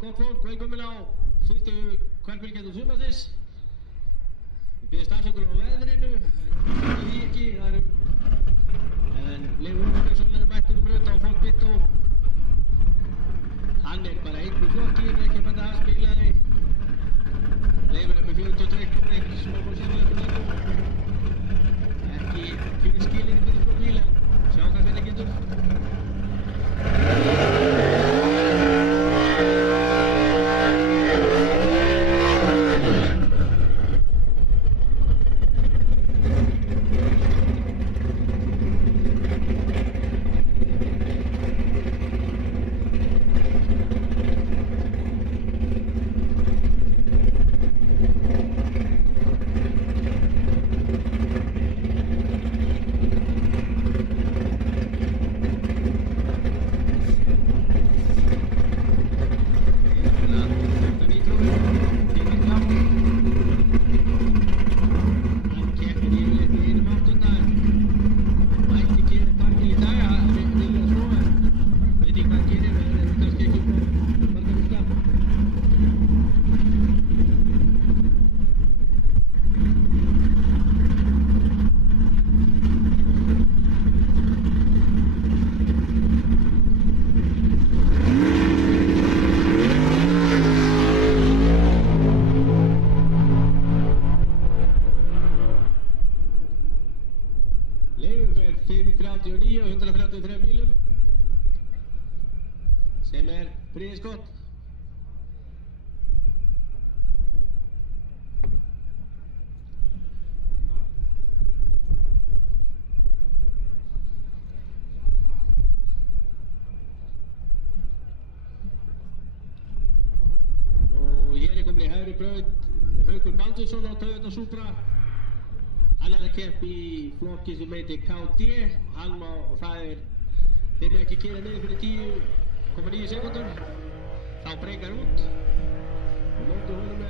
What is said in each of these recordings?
Gott fólk, velkomin á fyrstu kvartbylgjendu sumarsins. Við byrjum stafsökur á veðrinu, það er ekki, en Leifur Óskarsson mættur braut á Fólk Bittó. Hann bara einn í flokki, ekki bara að spila þig. Leifur með 42 sem búin sérlega fyrir leikum. Ekki fyrir skilin fyrir frá bíla, sjá hvað þetta getur. Príðisgott. Og hér komin í hægri braut Haukur Baldursson á Toyota Supra. Hann að keppa í flokki sem heitir KD. Þeir ekki keyra niður fyrir 10,9 sekúndur, þá breykar út og móti honum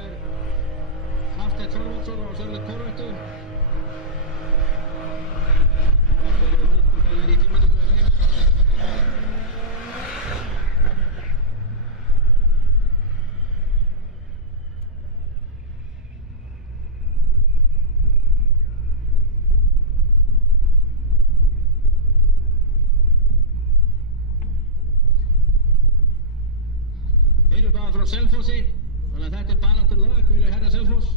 Hafsteinn Þorvaldsson á Sörli Korvettu. Þetta í tímatöku að reyna. Frá Selfossi, þannig að þetta baráttur lag fyrir herra Selfoss.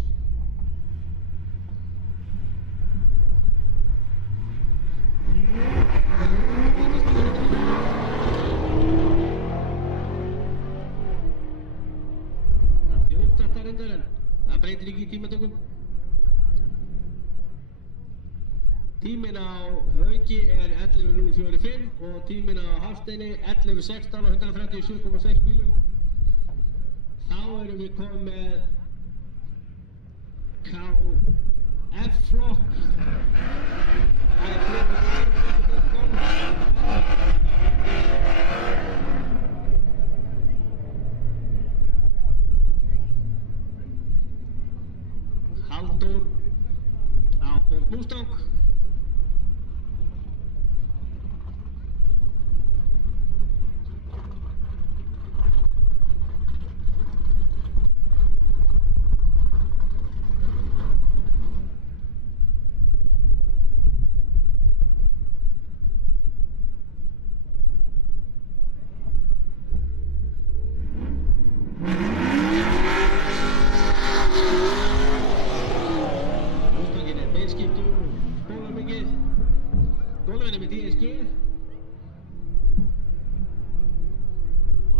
Það þjóftar reyndar en það breytir ekki í tímatökum. Tíminn á Hauki 11.045 og tíminn á Hafsteini 11.16 og 137,6 bílum. Þá erum við komið með KF-flokk. Það Halldór á Ford Mustang.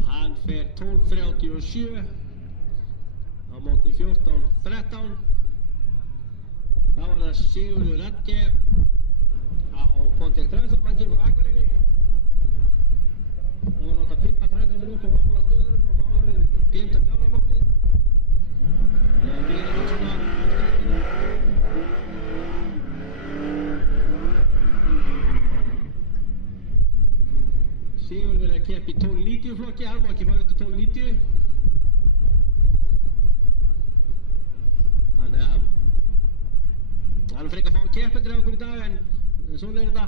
Hann fer 12.37 á móti 14.13. Þá það Sigurður Radke á Pontiac Transam, hann kemur frá Akureyri. Það var láta pimpa Transaminn upp og mála stöðurinn og málarinn gleymd að klára málið. Það byrjar hann svona á strættinu. Sigurður að keppa í 12.90 flokki, hann má ekki fara undir 12.90. Þannig að hann frekar að fá keppendur á okkur í dag en svona þetta.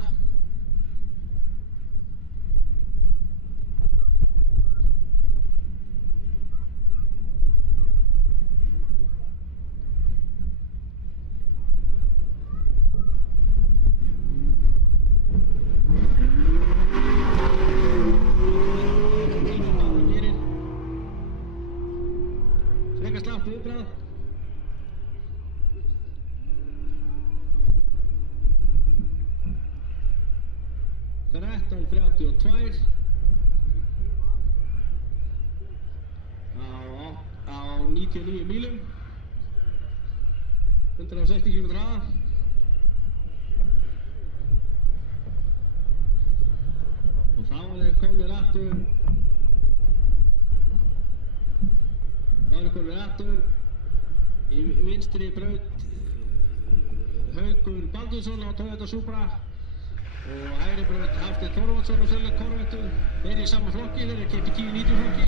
12.32 á 99 mílum, 160 km hraða. Og þá er komið aftur í vinstri braut Haukur Baldursson á Toyota Supra og hægri braut Hafsteinn Þorvaldsson og Sölvi Korvettu. Þeir eru í sama flokki, þeir eru keppt í 1090 flokki.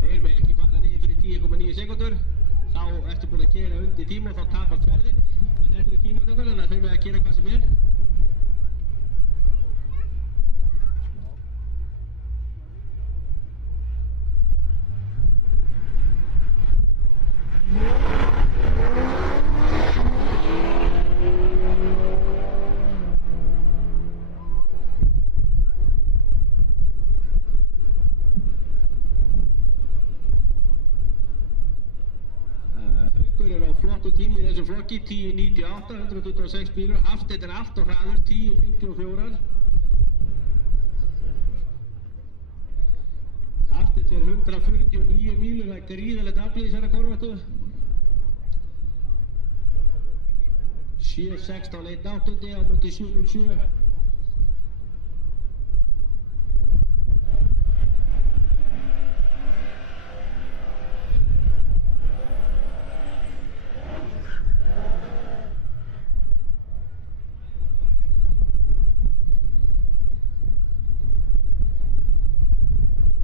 Þeir með ekki fara niður fyrir 10,9 sekúndur. Þá ertu búinn að gera undir tíma og þá tapast ferðin. En þetta eru tímatökur, þannig að þeir með að gera hvað sem er. Flottu tími í þessum flokki, 10.98, 126 bílur. Hafsteinn er allt á hraður, 10.54. Hafsteinn fyrir 149 bílur, það er gríðarlegt afl í þessari Korvettu. 7.16, 1.80 á móti 7.07.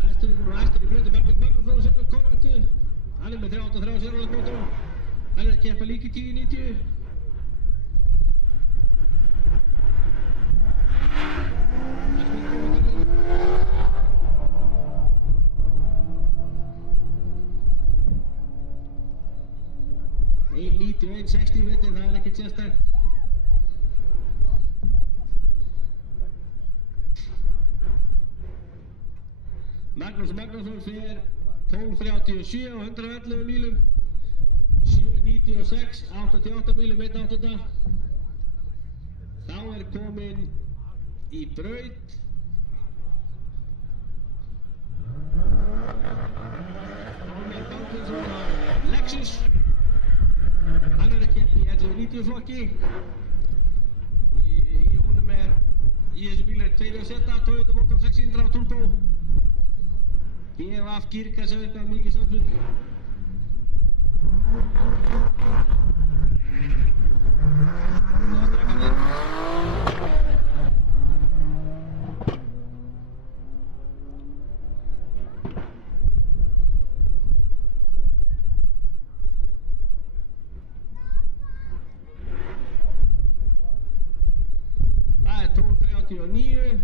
Næstur í brauti Magnús Magnússon og Sölvi Korvettu. Hann er með 33 sérhóðarmótor. Hann er að keppa líka í 1090. Það er 1.90 og 1.60 veitir, það er ekkert sérstakt. Magnús Magnússon fyrir 12.37 á 111 mílum, 7.96, 88 mílum, 1.80. Þá er komin í braut Ármann Baldvinsson á Lexus. Hann er að keppa í 1190 flokki. Í honum í þessu bíl er 2 seta, Toyota Motor 6 cylindra á turbo. BF Girka sem eitthvað mikið samsvöld. Það er strakkaninn. Það er 12.39.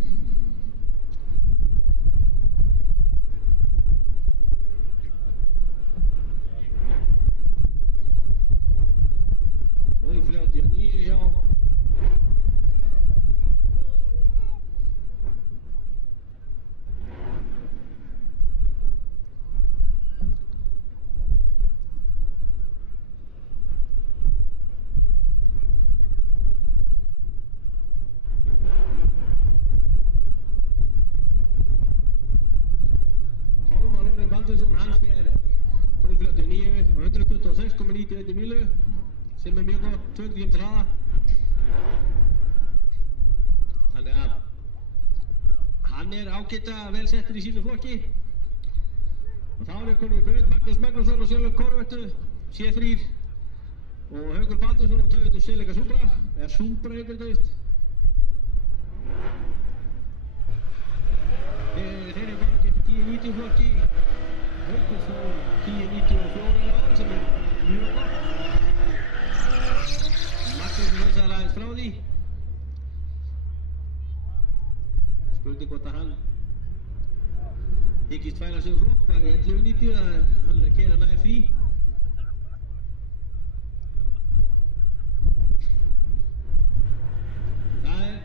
Hann fer 12.39 og 126,91 mílu sem er mjög gott, 20 km hraða. Þannig að hann er ágætlega vel settur í sínu flokki. Og þá er komið í braut Magnús Magnússon og Sölvi Korvettu, C3 og Haukur Baldursson og Toyota Celica Supra, eða Supra heitir þetta víst. Þeir eru bara getið 1090 flokki. Haukur fór 10.94 áður sem er mjög gott. Magnús hausaði aðeins frá því. Spurning hvort að hann hyggist færa sig flokk bara í 1190, hann er að keyra nær því. Það er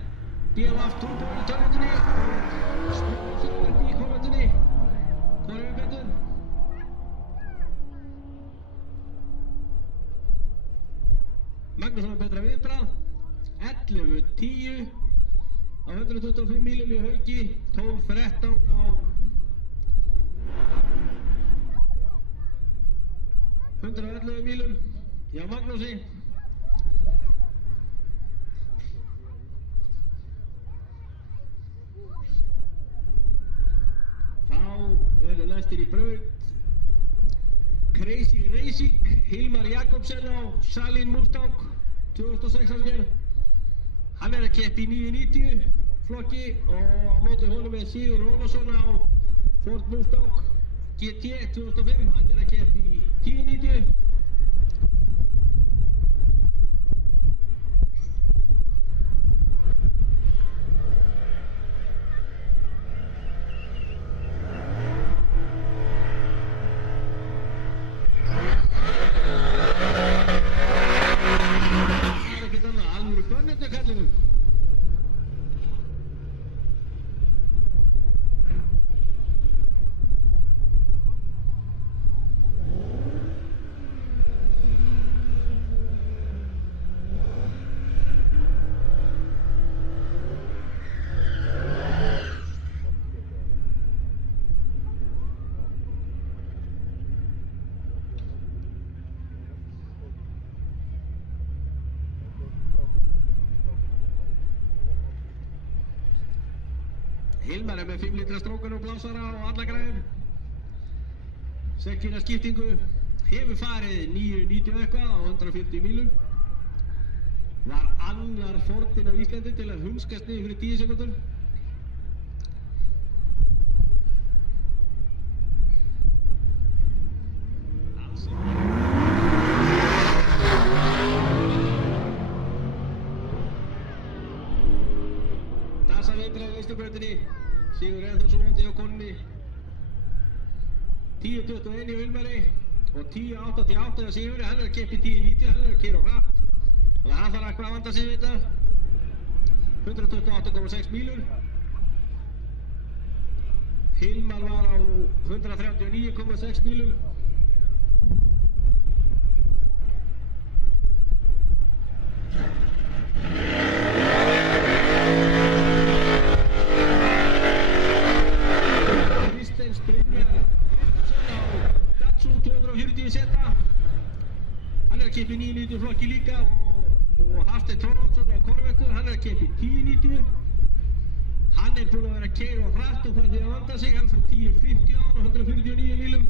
BF turbo í Toyotunni og smá þjóðverk í Korvettunni. Gunnarsson betra viðbragð. 11:10 á 125 mílum í Hauki, 12:13 á 111 mílum hjá Magnúsi. Þá verður næstir í braut Crazy Racing, Hilmar Jakobsen á Salin Mustang 2006 árgerð. Hann er að keppa í 990 flokki og á móti honum er Sigur Ólafsson á Ford Mustang GT 2005. Hann er að keppa í 1090. Hilmar er með 5 litra strókar og blásara og alla græður. 6 kína skiptingu. Hefur farið 990 eitthvað á 150 mílum. Var annar Fordinn á Íslandi til að hunskast niður fyrir 10 sekundur. Dasa viðbragð á Vesturbrautinni. Sigur ennþá sofandi hjá konunni. 10:21 í Vilmari og 10:88 hjá Sigurði. Hann er að keppa í 10:90, hann er að keyra á hratt. Þannig að hann þarf eitthvað að vanda sig við þetta. 128,6 mílur. Hilmar var á 139,6 mílum. Hann er að keppa í 990 flokki líka og Hafsteinn Thorvaldsson á Corvettur, hann er að keppa í 1090. Hann er búinn að vera að keyra á hratt og þarf því að vanda sig, hann fór 10:50 á hann á 149 mílum.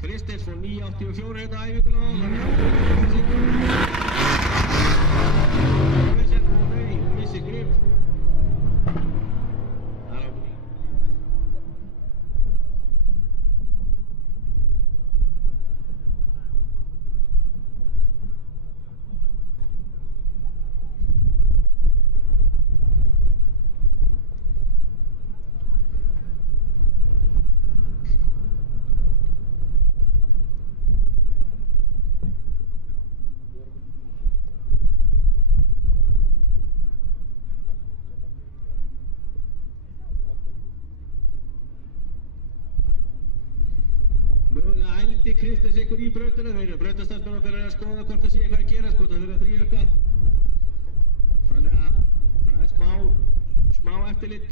Kristins fór 9:84 hérna á æfingunni á hann er hún missir grip. Mögulega ældi Kristins einhver í brautuna. Þeir brautarstarfsmenn okkar er að skoða hvort það sé eitthvað að gerast, hvort það þurfa að þrífa eitthvað. Þannig að það er smá eftirlit.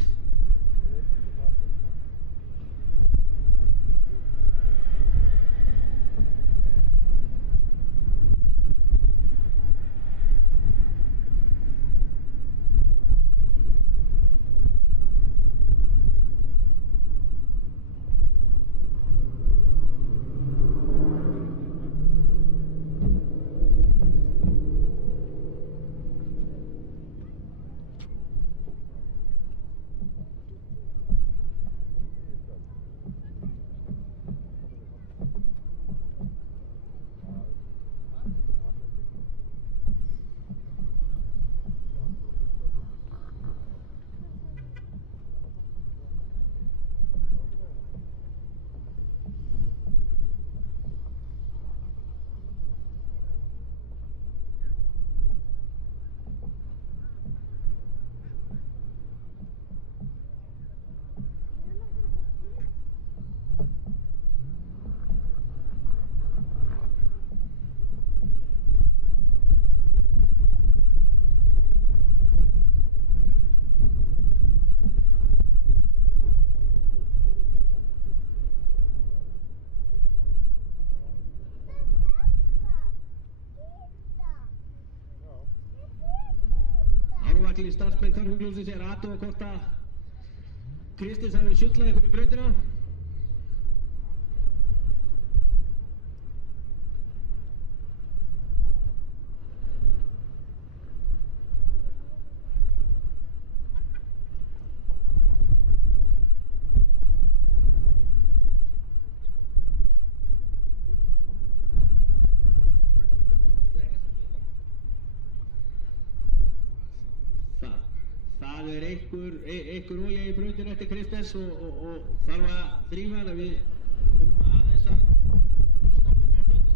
allir starfsmenn Karlhúsins er aðtúa hvort að Kristins hafi sullað ykkur í brautina. Það er einhver olía í brautin eftir Kristens og þarf að þrífa hann að við þurfum aðeins að stoppa upp á stund.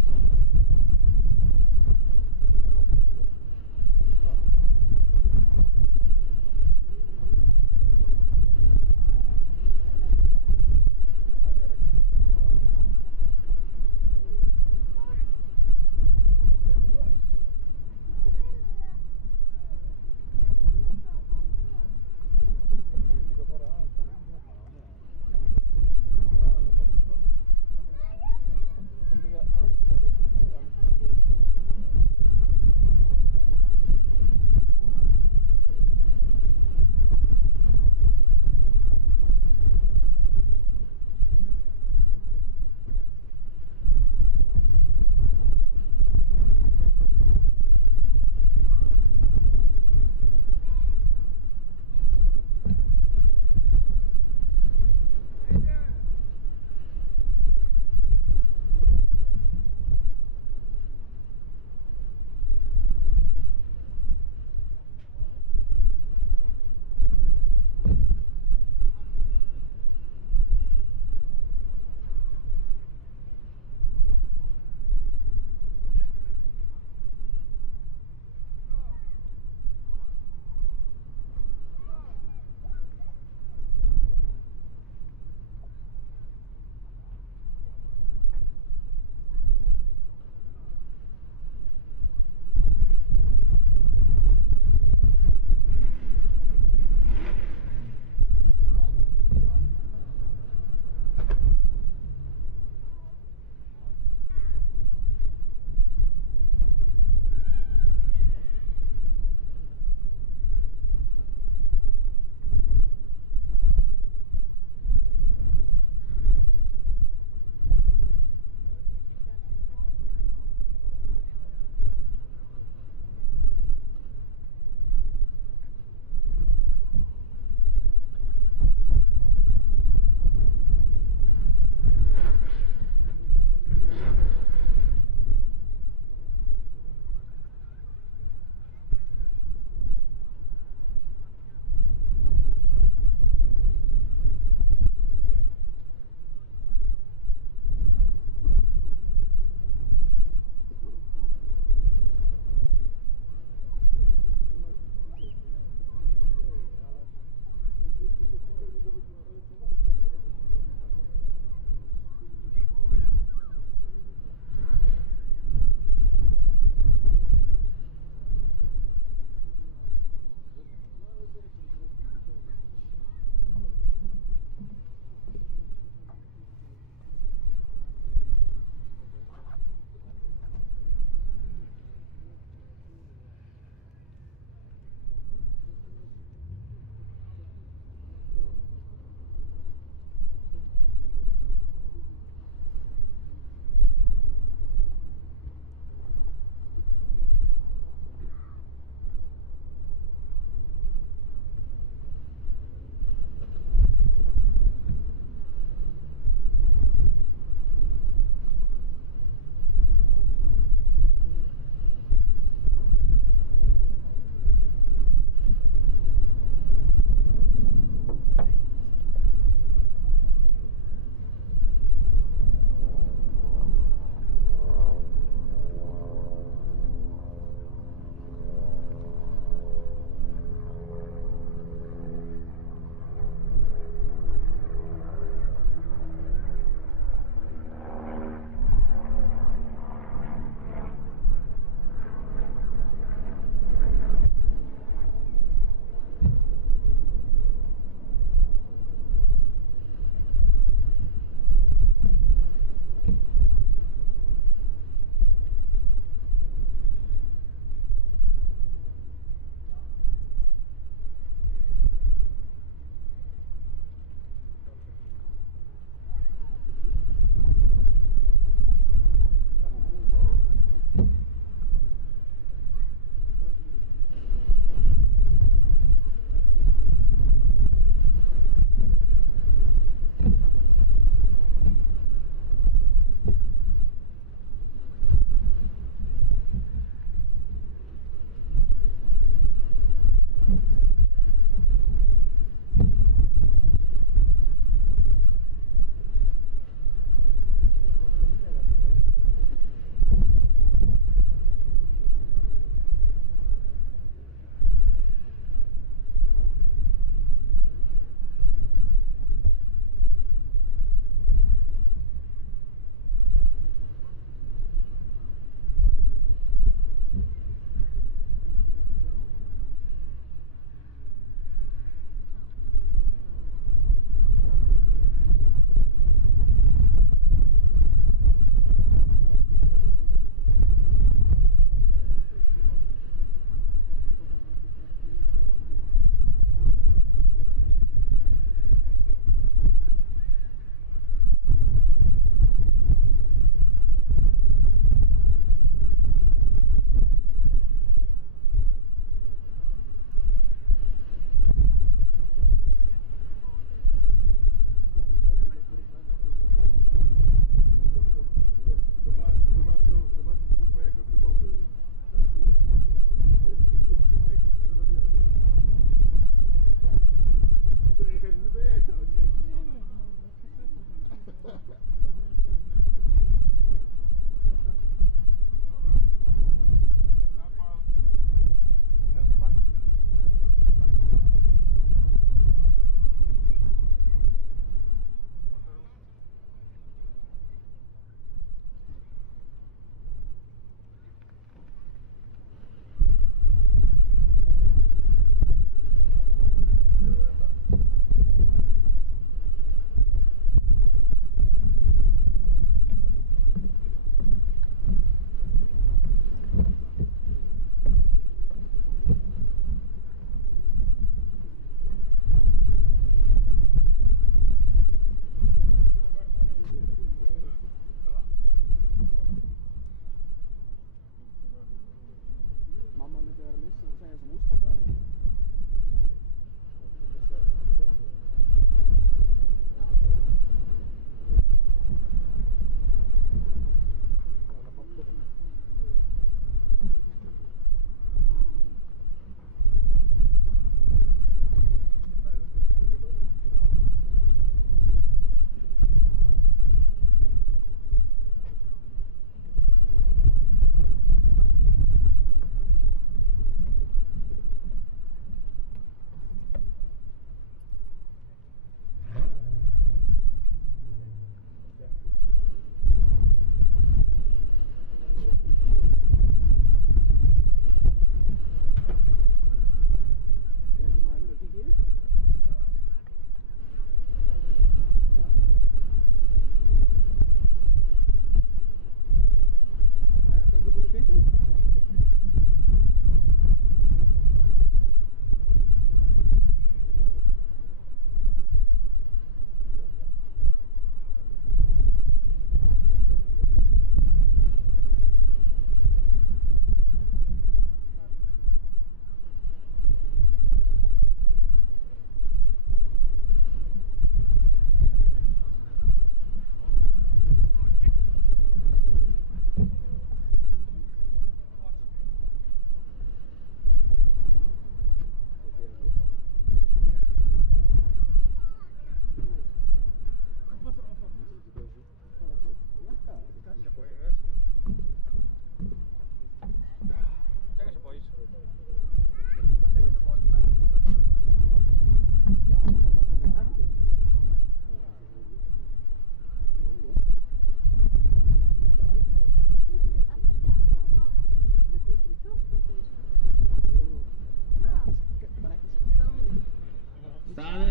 Það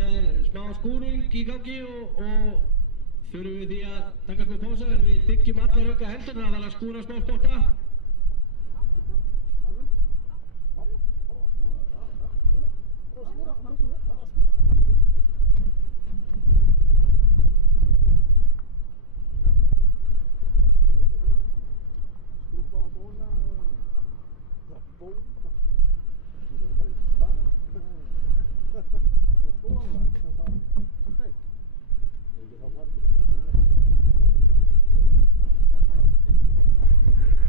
smá skúring í gangi og þurfum við því að taka smá pása en við þykjum allar auka hendurna þannig að skúra smá spotta.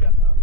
Ja,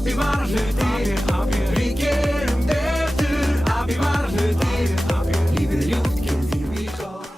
Abi varahlutir, við gerum betur. Abi varahlutir, lífið er ljúft, gerum þínu í gott.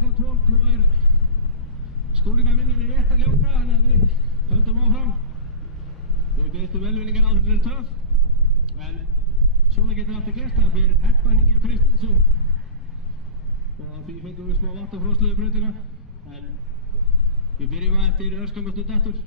gott fólk, nú skúringavinnunni rétt að ljúka, þannig að við höldum áfram. Við biðjumst velvirðingar á þessari töf, en svona getur alltaf gerst, það fer Hermann Ingi Kristjánsson og því fengum við smá vatn á frosluðu brautina, en við byrjum að eftir örskamma stund aftur.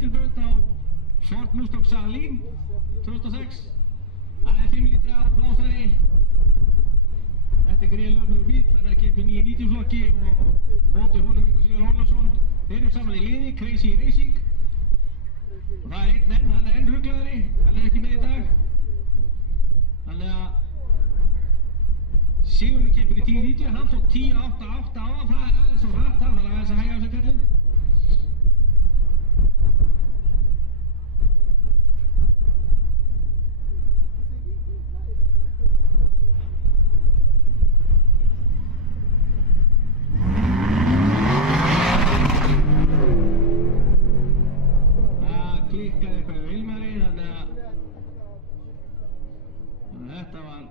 vinstribraut á Ford Mustang Saloon 2006. Það er 5 lítra blásari. Þetta er greiðlega öflugur bíll, hann er keppið 990 flokki og mótið honum Ingo Sigurður Ólafsson. Þeir eru saman í liði, Crazy Racing. Og það er einn enn, hann er enn ruglaðari, hann er ekki með í dag. Þannig að Sigurður keppir í 10.90, hann fór 10.88 á hann, það er aðeins og hratt, hann þarf aðeins að hægja á þessu kallinn. Það klikkaði eitthvað í Vilmari, þannig að þetta var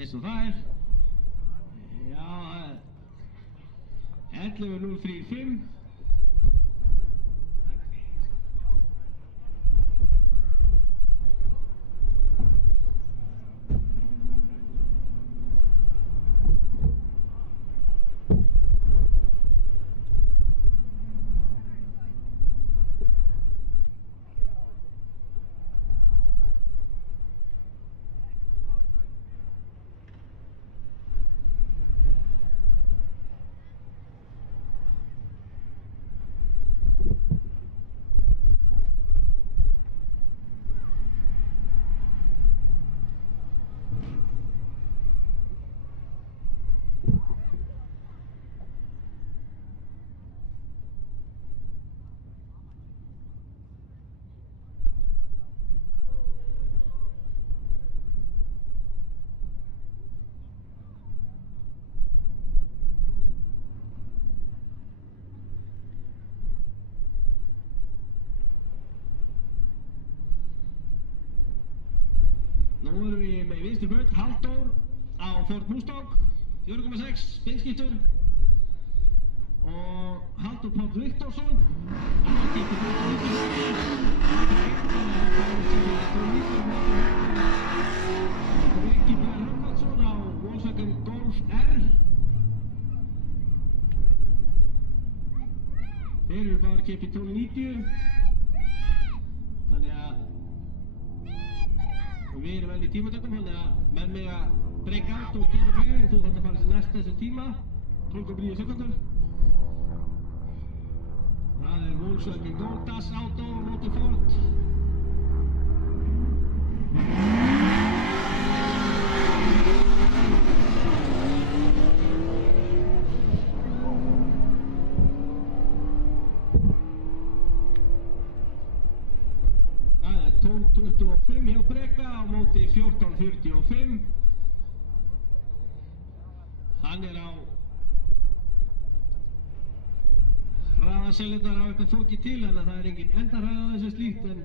eins og það er. Já, það er 11.035. Nú erum við með vinstri braut, Halldór á Ford Mustang 4.6 beinskiptur og Halldór Páll Viktorsson, hann er keppið 4.90 Rikki Björn Rögnvaldsson á Volkswagen Golf R. Þeir eru bara keppið 12.90, þannig að við erum vel í tímatökum, þannig að menn mig að break out og gera gæri. Þú þarf að fara til næsta þessum tíma, 12,9 sekundur. Það er Volkswagen Golf Das Auto, móti Ford. Það er 12.25 hjá Breka á móti 14.45. Hann er á hraðaselindar á eitthvað fókið til, þannig að það er engin endarhæð á þessu slíkt, en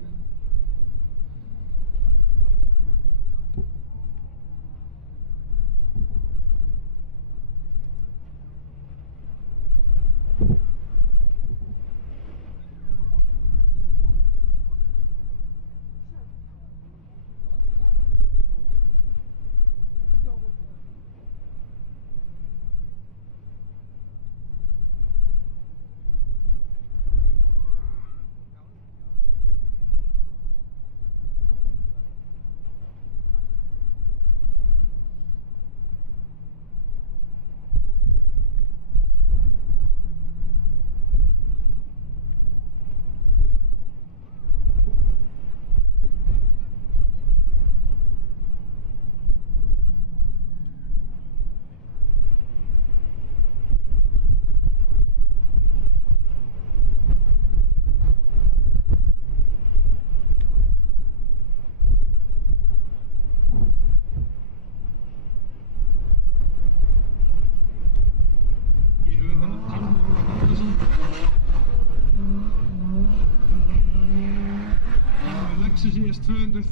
Lexus IS 200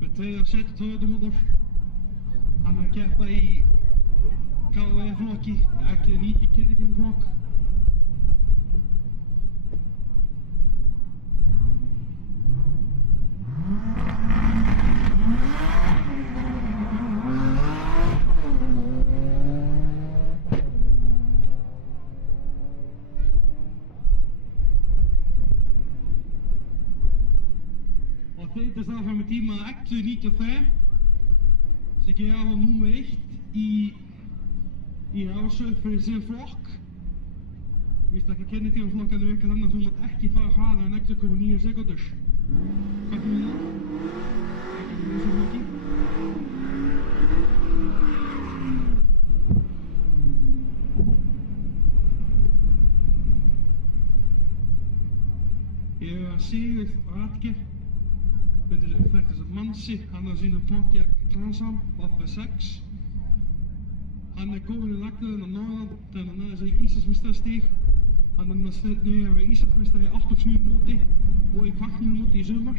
með 2.7 Toyota mótor. Hann er að keppa í KV flokki, ekki 90 kynnitíma flokk. áfram með tíma 11.93 sem gerir á númer 1 í ásöð fyrir sin flokk. Víst ekki að kennitímaflokkarnir virka þannig að þú mátt ekki fara hraðar en 11,9 sekúndur. Hvað með það? Ekki með þessu flokki. Ég hef að Sigurð Radke, betur þekkt þess að Mansi, hann á sínum Pontiac Transam, Buffer 6. Hann góður í lagnaðinn á norðan, þegar hann næði sig í Íslandsmeistarstig. Hann með stefnu í að vera Íslandsmeistari í 8x100 móti og í kvartmílu móti í sumar.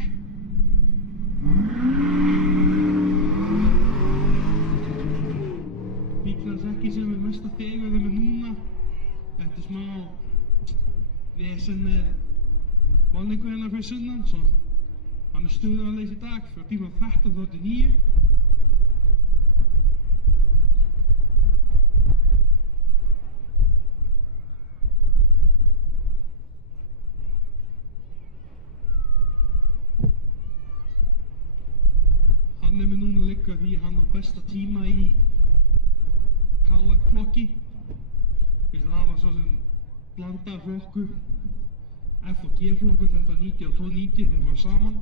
Niklas ekki sem er mesta fegurði með núna. Þetta smá vesen með málningu hennar fyrir sunnan, svo hann stöðugarlegs í dag frá tíma 13:39. Hann með núna liggur því hann á besta tíma í KF-flokki. Það var svo sem blandað flokkur, F og G-flokkur, þetta 90 og 290, þeir fóru saman.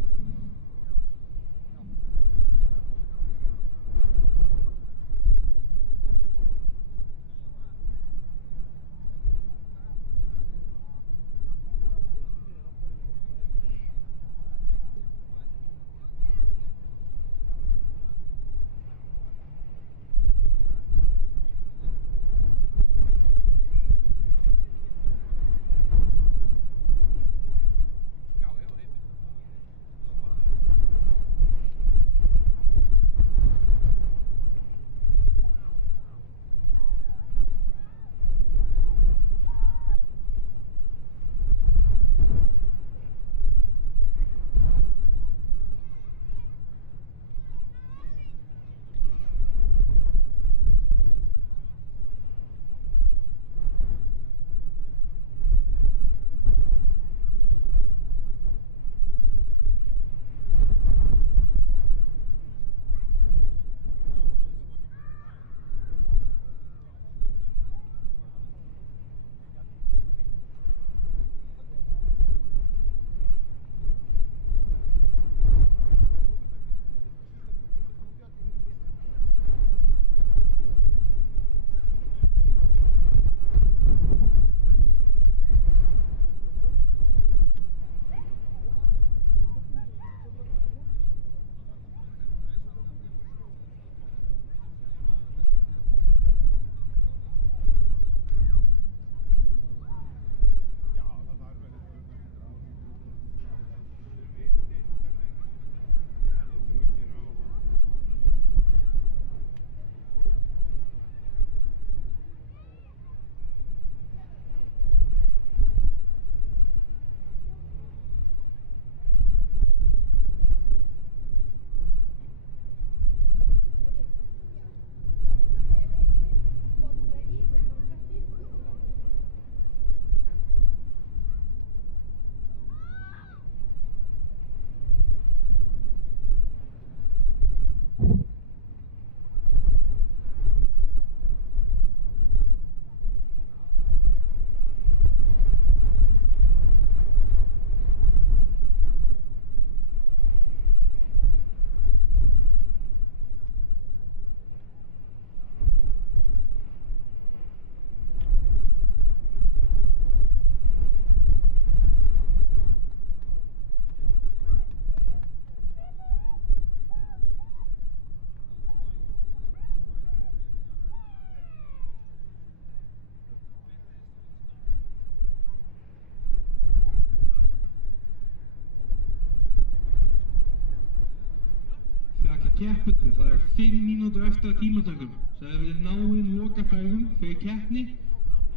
Keppendur, það 5 mínútur eftir að tímatökum. Það verið náinn lokafærum fyrir keppni.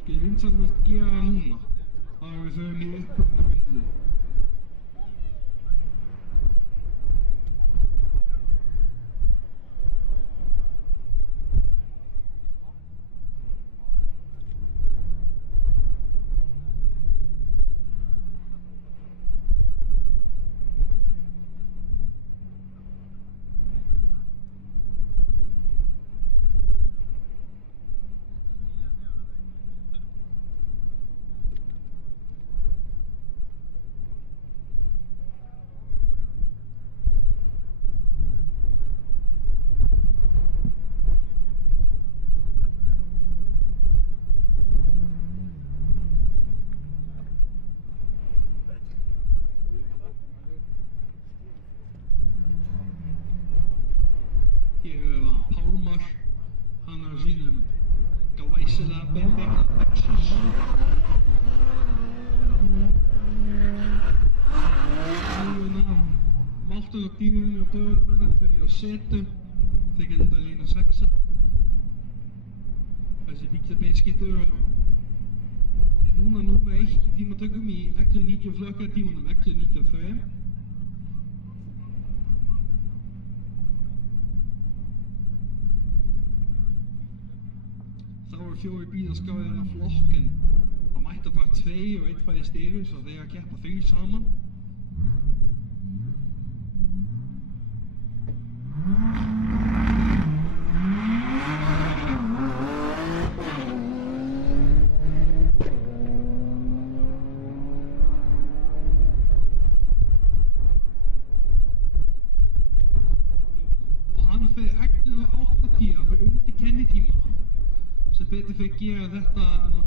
Skilur vinsælast gera það núna. Það við förum í upphafna vinnu. tíðinni á dögunum hennar, 2 á setu, þeir geta þetta lína 6. Þessi bíl er beinskittur og er núna nummer 1 í tímatökum í 11.90 flokkatímanum 11.93. Þá eru 4 bílar skráðir þennan flokk en það mættu bara 2 og 1 fæðist yfir svo þeir að keppa 3 saman. Og hann fer 11.80 að fyrir undir kennitíma. Sem betur fyrir að gera þetta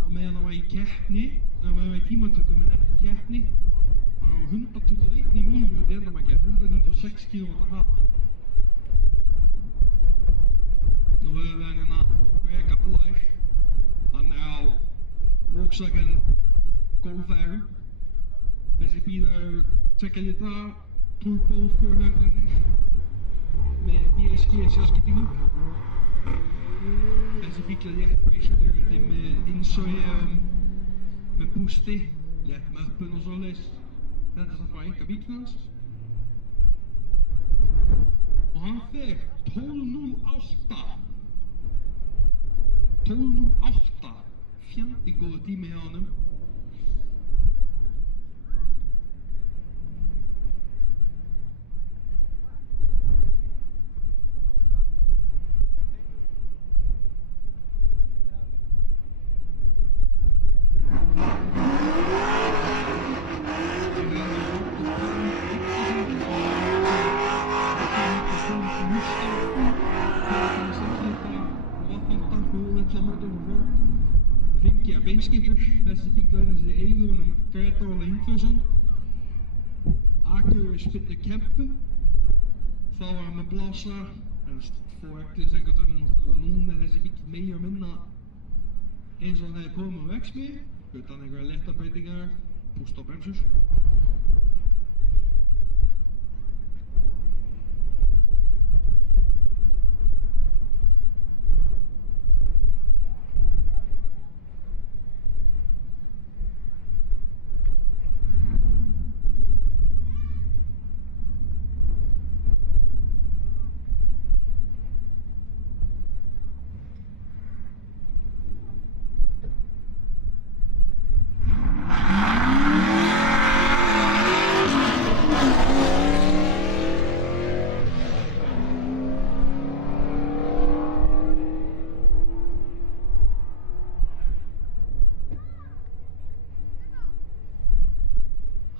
meðan hann var í keppni, meðan hann var í tímatökum en ekki keppni. Hann var 121 í mínútu enn að maður gera, 196 km hraða. Nú höfum við hann hérna Greg Ablair, hann er á Volkswagen Golf R. Þessi bílar eru 2 litra turbo fjórhjörnir með DSG sjálfskiptingu. Þessi bíl er léttbreyttur, þetta er með innsói með bústi, létt með öppun og svoleiðis. Þetta er samt bara enga bílinn hans. Og hann fer 12.08. 12.08. Fjandi góður tími hjá honum. Beinskiptur, þessi bílarinn sem eigur honum Grétar Óla Ingvarsson. Akureyri spillir kempu. Þá var hann með blása, fór ekkert sekundan og núna er þessi bíl meira og minna eins og hann hefði komið á verksmiðju, utan einhverja léttar breytingar, púst og bremsur.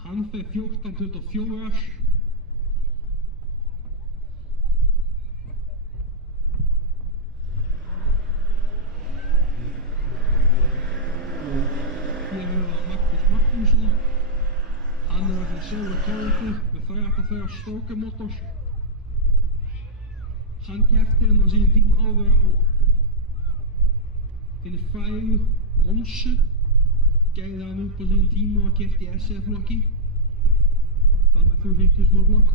Hann fer 14.24. Hér höfum við Magnús Magnússon. Hann er frá Sögur Tóti með 384 stókamótor. Hann keppti hann á sínum tíma áður á henni frægu Monsu. Gæði hann upp á sínum tíma og keppti í SF-flokki. Það með 350 smá flokk.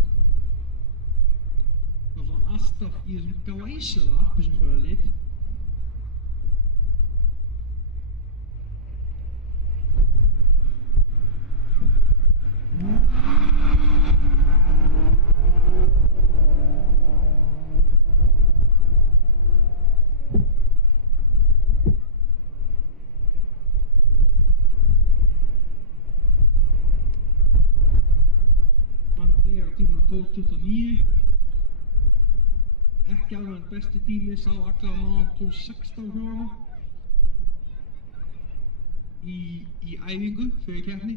Það var alltaf í þessum glæsilega appelsínugula lit. Tíma 12.29. Ekki alveg hann besti tími, sá allar að ná 12.16 hjá hann í æfingu fyrir keppni.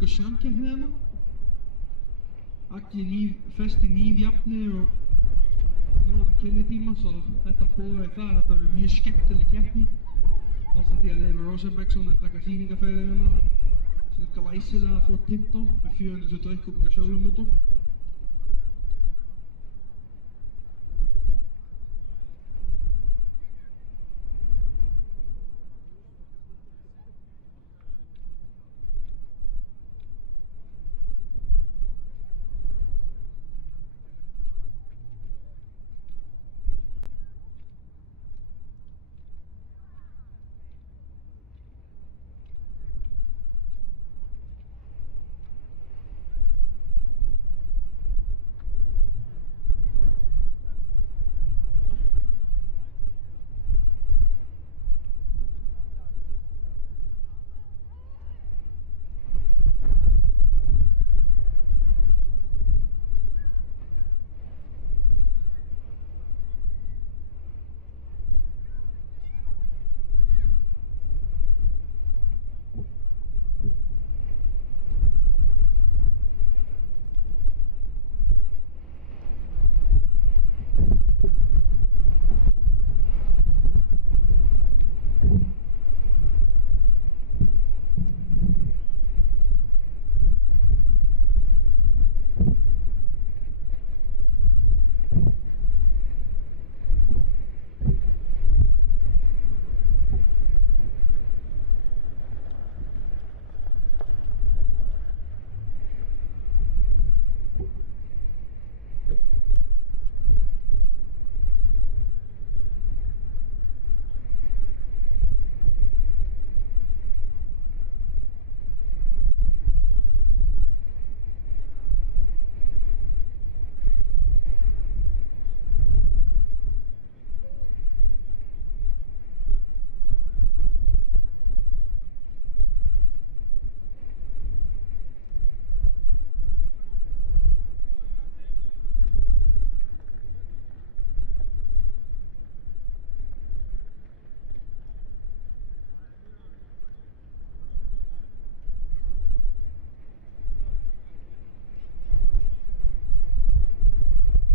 einhver samkeppni hérna. Allir festi nýjafni og náða kennitíma, svo þetta boðaði það að þetta verður mjög skemmtileg keppni. Ástæða því að Leifur Rosenbergsson er að taka sýningarferðir hérna sem er glæsilega Ford Pinto með 421 kubíka sjálfumótor.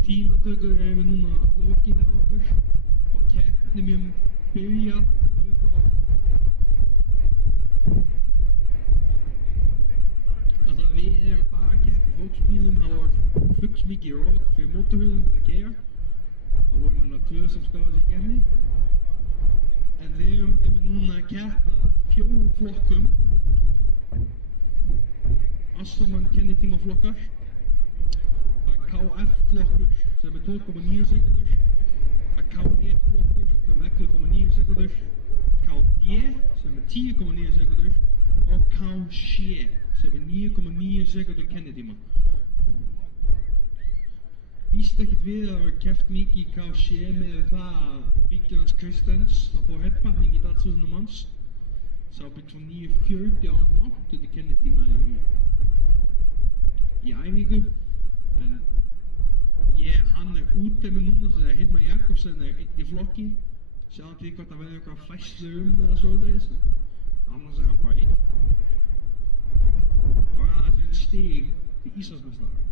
Tímatökur við núna lokið á okkur og keppni mun byrja mjög brátt. Þannig að við erum bara að keppa í fólksbílum, það var fullsmikið rock fyrir mótorhjólum það gera. Það voru núna 2 sem skáðu sig í keppni. En við erum núna að keppa 4 flokkum. Assamann kennitímaflokkar. KF-flokkur sem er 12,9 sekundur, KE-flokkur sem er 11,9 sekundur, KD sem er 10,9 sekundur og KC sem er 9,9 sekundur kennitíma. Býst ekkert við að það var keppt mikið í KC með það að bíllinn hans Kristens að fá headbanging í Datsunum hans. Sá byggt frá 9.40 á hann langt undir kennitíma í æfingu. En hann er úti með núna þegar Hilmar Jakobsen er einn í flokki. Sjáum til hvort það verður eitthvað fæslu eða svoleiðis. Annars er hann bara einn. Og aðeins er stig til Íslandsmeistara.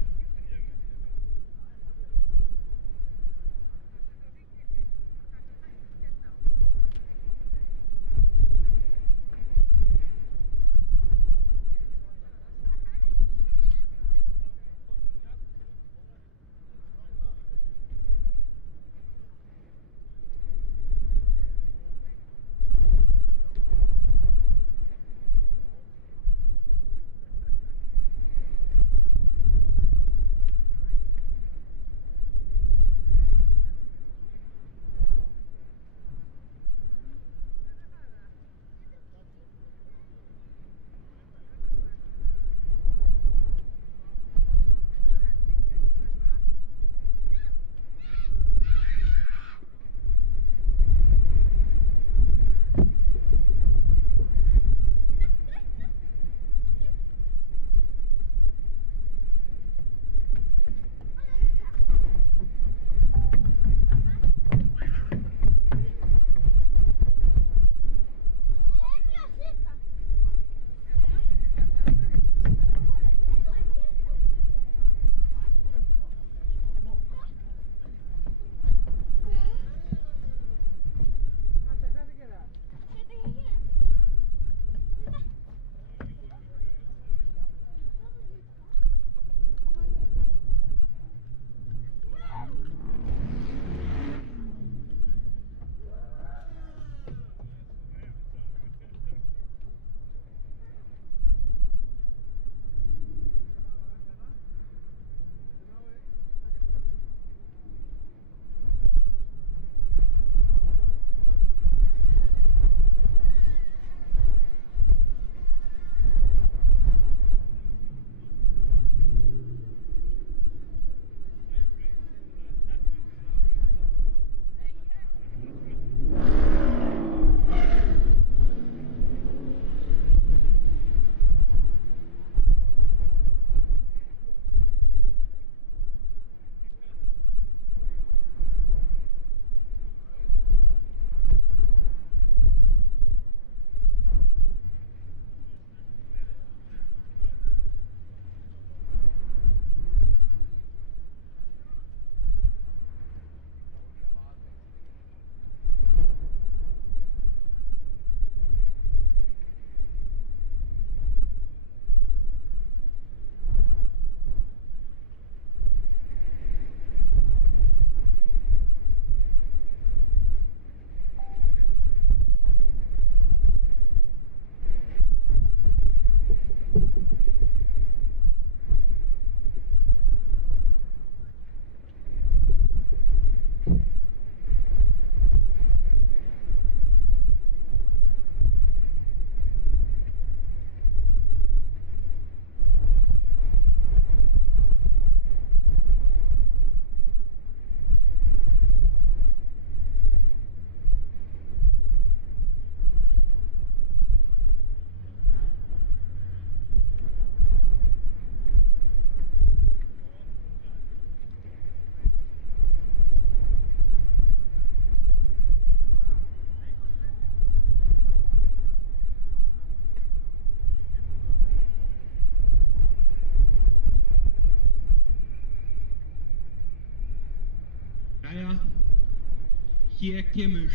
hér kemur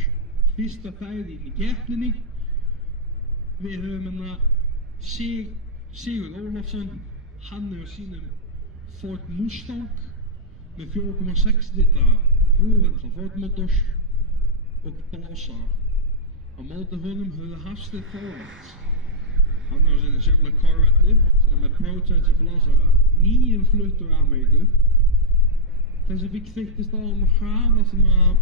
fyrsta færið í keppninni. Við höfum Sigurð Ólafsson, hann er á sínum Ford Mustang með 4,6 litra hrúðvendla Ford Motors og blásara. Á móti honum höfum við Hafsteinn Þorvalds. Hann er á sinni sjálflega Corvette sem er Prototype blásara, nýinnfluttur Ameríku. Þessi bíll þykktist á hann hraða sem að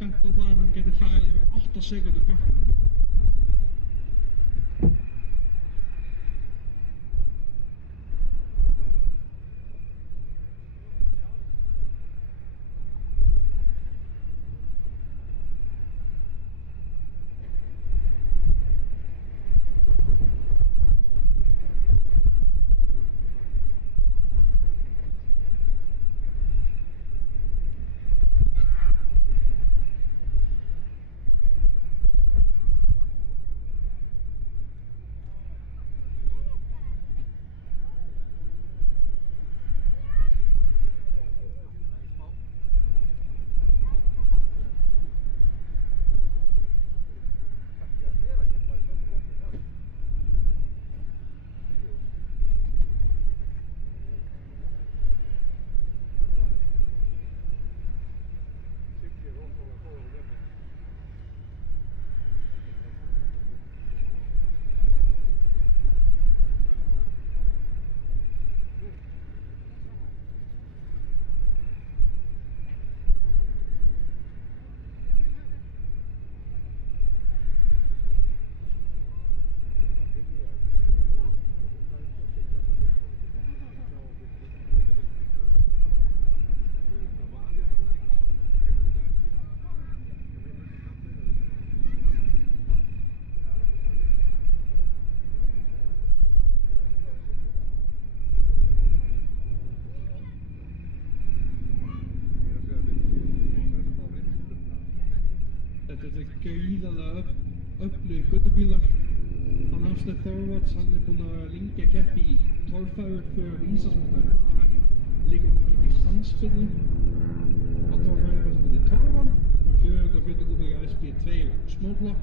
bent á það að hann geti farið yfir 8 sekúndur bakkanum. Þetta er gríðarlega öflugir göttubílar. Hann Hafsteinn Þorvalds, hann er búinn að vera lengi að keppa í torfæru fyrir Íslandsmeistari. Það liggur hann ekki í samspilni á torfæru sem heitir Torfan, sem er 440 kúbíka SP2 smóblokk.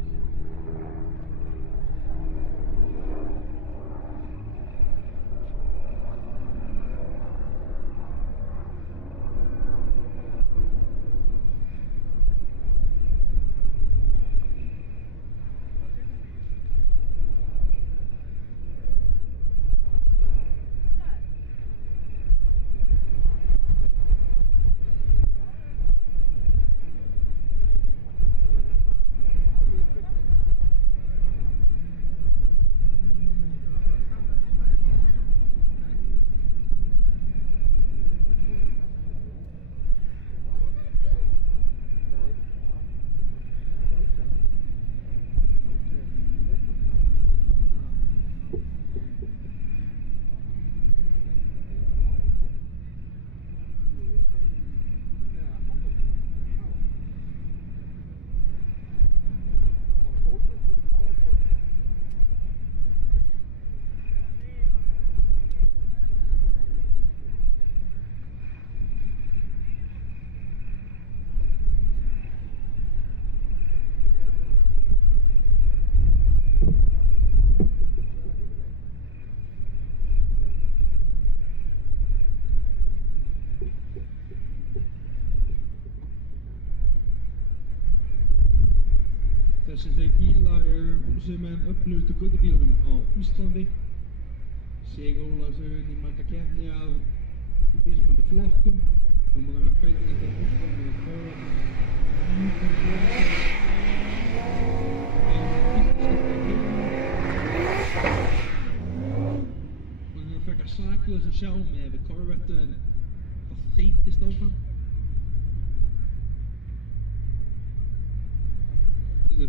Þessi þeir bílar eru sem öflugustu göttubílunum á Íslandi. Sigurður Ólafsson hefur unnið margar keppnir í mismunandi flokkum. Hann er búinn að vera breytingar til Mustang og Corvette. Hann er frekar saklaus að sjá með Corvette en það þeytist áfram.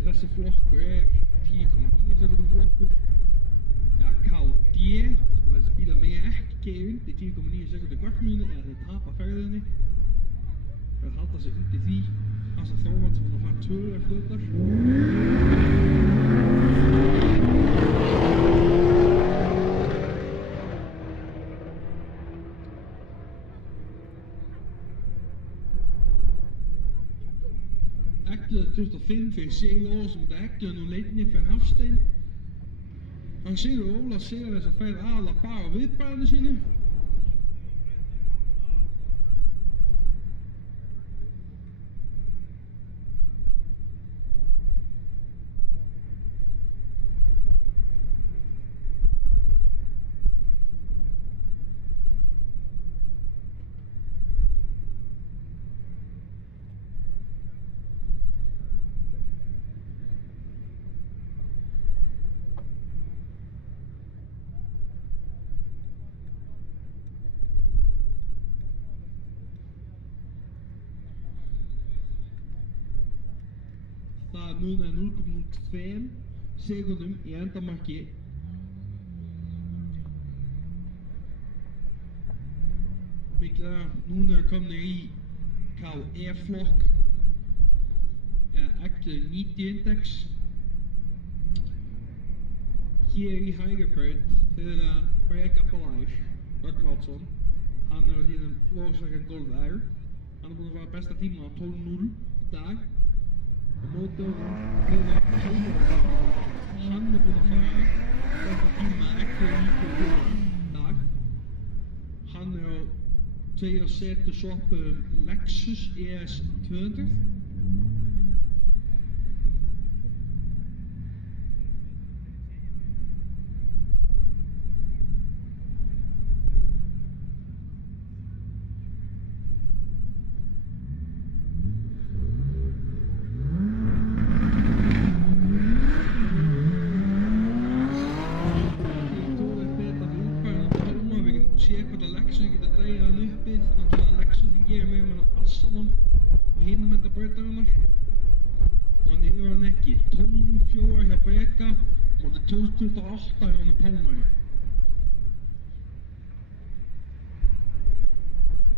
Þessi flokkur er 10,9 sekúndur flokkur, eða KD, þar sem þessi bílar mega ekki gera undir 10,9 sekúndur gartmínútu eða þeir tapa ferðinni. Þeir halda sig undir því. Hafsteinn Þorvalds sem er að fara töluvert fljótar. Egglið 25 fyrir Sigur Ólafsson mútið Egglið og leitni fyrir Hafstein. Hann Sigur Ólafs sigur þess að fær aðalega bara á viðbærinu sínu. Það munaði 0,02 sekúndum í endamarki. Mikilvæga, núna er komnir í KE-flokk eða Egglið 90 index. Hér í hægri braut höfum við að Breka Blær, Rögnvaldsson. Hann er á sínum rosalega golfær. Hann er búinn að fara besta tíma á 12.0 í dag. Á móti honum höfum við Pálmar. Hann er búinn að fara besta tíma Egglið 94 í dag. Hann er á 2 setu soppum Lexus ES 200.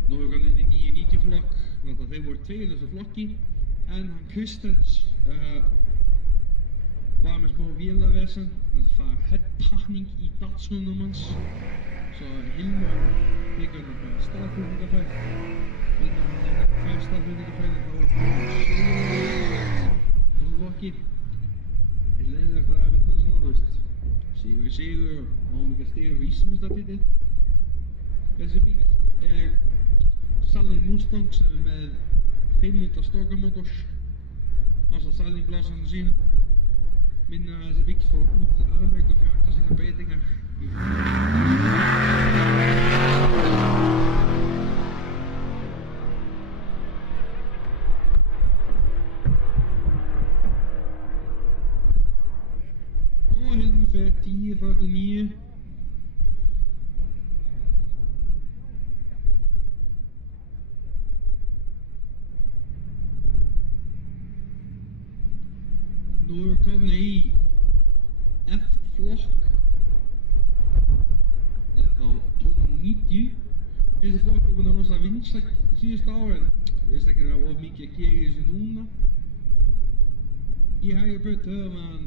Nú er hann inn í 990 flokk, þannig að þeir voru 2 í þessu flokki, en hann Kristens var með smá vélavesen, það var headpakning í Datsunum hans, svo Hilmar fikk hann bara staðflutningafæð, þannig að hann fær staðflutningafæði, þá var hann sigur í þessu flokki. Það er leiðilegt að vinna svona, þú veist, sigur og má mikið stigur við Íslandsmeistaratitil. Þessi bíl er Salling Mustang sem er með 5 litra stokkamótors ásamt Salling blásanum sínum. Minna að þessi bíl fór út til Ameríku fyrir alla sína breytingar. Og Hilmar fer 10.49. Nú erum við komin í F-flokk, eða þá 1290. Þessi flokk er búinn að rosa vinsæll síðustu árin. Ég veist ekki að það var of mikið að gera í þessu núna. Í hægri braut höfum við hann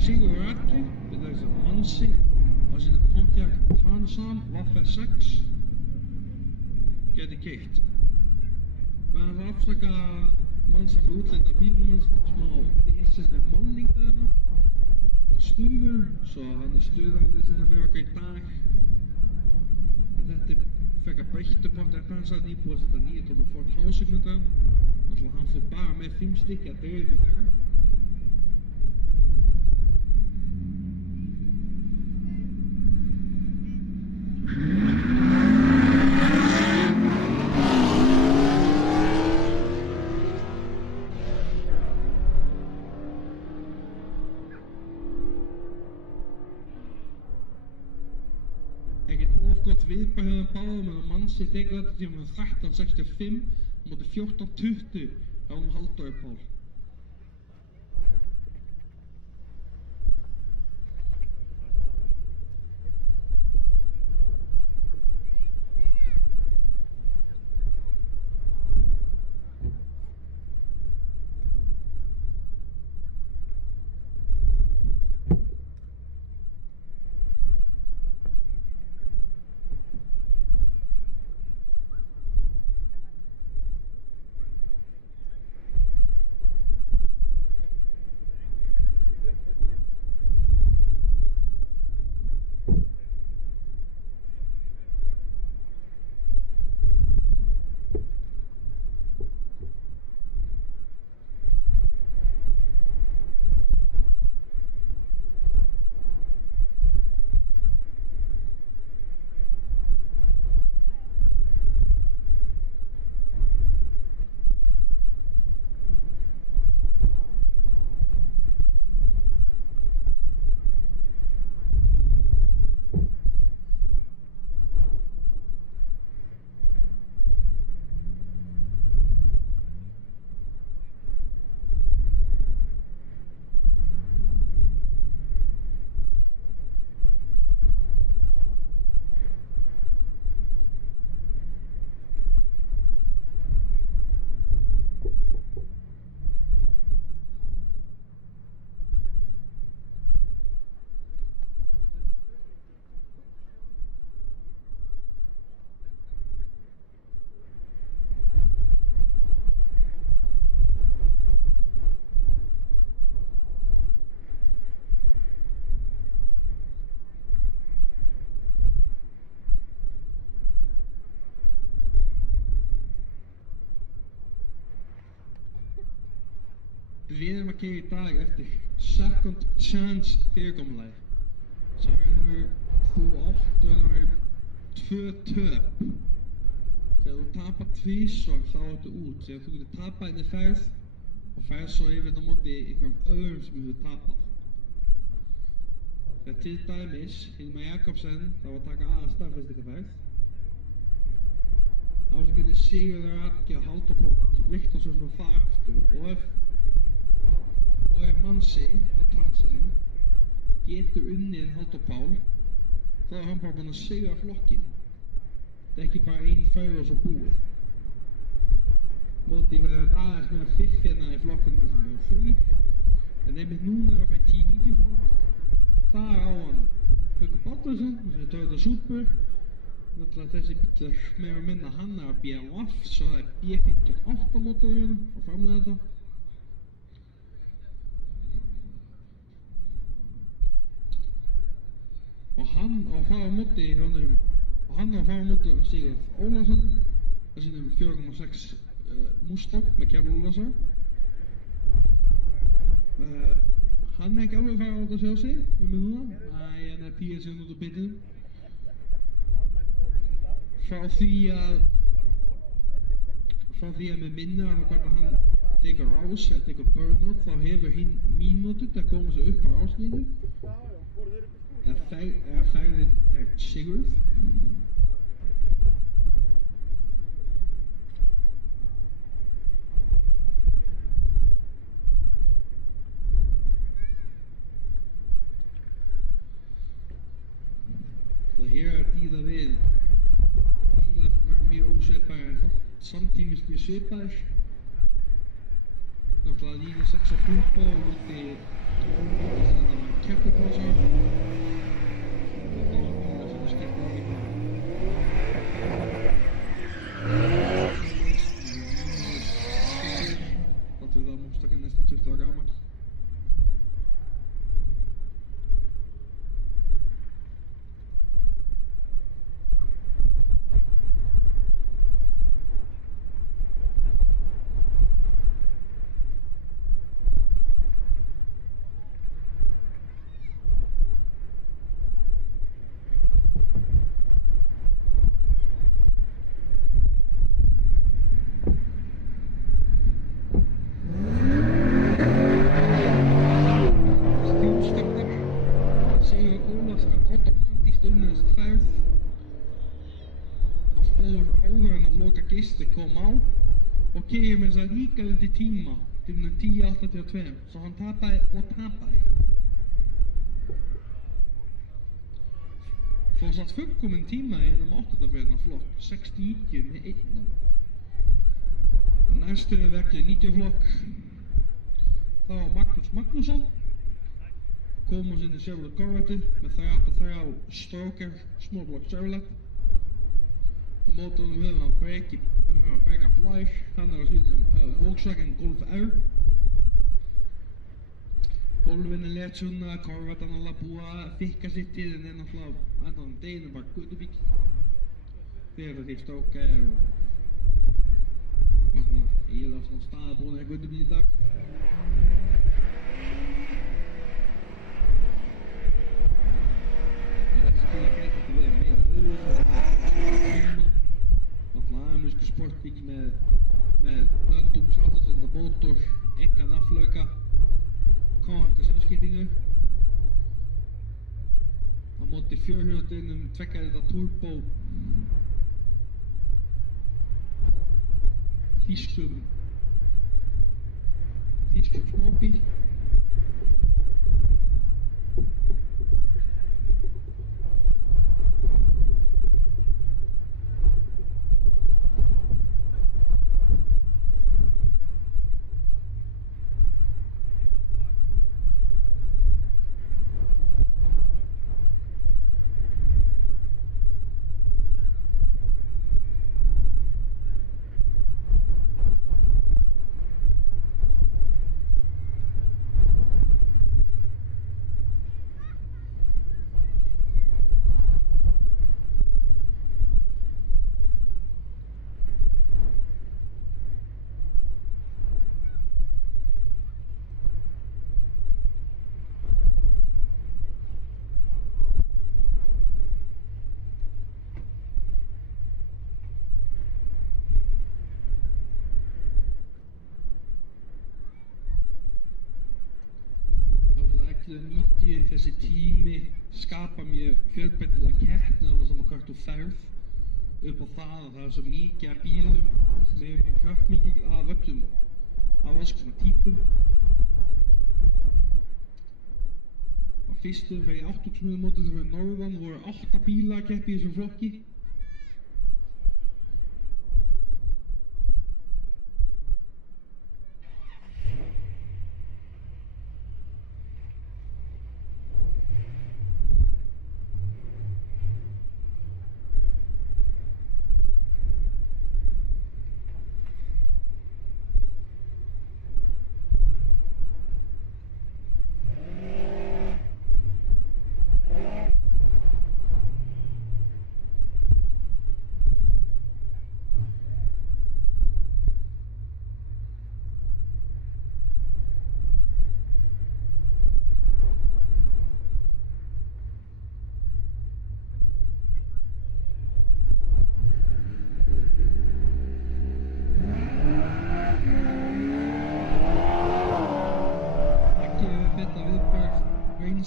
Sigur Atli, við þessum Mansi á sínum Pontiac Transam Waffe 6 geti keypt. Við erum að afsaka Mansa fyrir útleita bílnum hans, það var smá vesen með málninga þarna og stuður, svo hann er stuðarðið sinna fyrir okkar í dag. En þetta er frekar breyttu Pontiac Transam, nýbúið að setja 9 tómur Ford Housing undan. Þannig að hann fór bara með 5 stykki að dreifið með þeirra. Ekkert of gott viðbragð hjá þeim báðum en Mansi tekur þetta tíma með 13.65 á móti 14.20 hjá Halldóri Pál. við erum að gera í dag eftir second chance fyrirkomulagi. Svo þú átt raunveru 2 töp. Þegar þú tapar tvisvar þá áttu út. Þegar þú getur tapað einni ferð og ferð svo yfir á móti einhverjum öðrum sem hefur tapað. Þegar til dæmis Hilmar Jakobsen þá að taka aðra staðfestingarferð. Þá sem getur Sigurður Atli og Halldór Páll Viktorsson sem fara aftur og ef Mansi á transinum getur unnið Halldór Páll þá er hann bara búinn að sigra flokkinn. Þetta er ekki bara ein ferð og svo búið. Móti verður aðeins meira fiff hérna í flokkunum sem eru 3 en einmitt núna er að fæ 10-90 flokk. Þar á hann Haukur Baldvinsson sem er Toyota Super. Náttúrulega þessi bíll er meira að minna hann er að BMF, svo það er B58 mótorunum frá framleiðanda. Og hann á að fara á móti Sigurð Ólafsson, það sínum 4,6 Mustang með keflulásar. Hann er ekki alveg að fara á þetta að sjá sig, núna. Hann er 10 sekúndur út á pittinum. Frá því að með minna hann og hvort að hann tekur rás eða tekur burnout þá hefur hinn mínútu til að koma sér upp á rásnýðu eða ferðin er sigurð. Og hér er að díla við bílar sem eru mjög ósvipaðir en samtímis mjög svipaðir. Náttúrulega líka 6 turbo úti keppupásar. Þetta var bílar sem skiptir ekki bara. Láttu við það Mustanginn næstu 20 ára gamall. Kom á og keyrir með þess að líka undir tíma til 10.82 svo hann tapaði. Fór satt fullkominn tíma í hennum 8. flokk 6.90 með 1. Næstu verkið 90 flokk þá var Magnús Magnússon kom á sinni Chevrolet Corvette með 383 Stroker small block Chevrolet. Á mótornum höfum hann Breka Blær, hann er á sínum Volkswagen Golf R. Golfin er létt svona, Corvettan alveg búið að fikka sitt til en er náttúrulega annan deginu bara guttubíl. Þegar því Stroker og svona eiginlega svona staðbúin guttubíl í dag. En þessi bíl gæti ekki verið meira auðvitað. Náttúrulega amerísku sportbíl með blöndum sáttarsenda mótor, engan afflauka, komandi samskiptingu. Á móti 400-unum 2 litra turbo þýskum smábíl. 11.90 þessi tími skapa mér fjölbreytilega keppni alveg sama hvert þú ferð upp á það að það er svo mikið af bílum sem eru mjög kraftmikið af öllum af alls konar típum. Á fyrstu fyrir 8.000 mótið fyrir norðan voru 8 bílar að keppa í þessum flokki.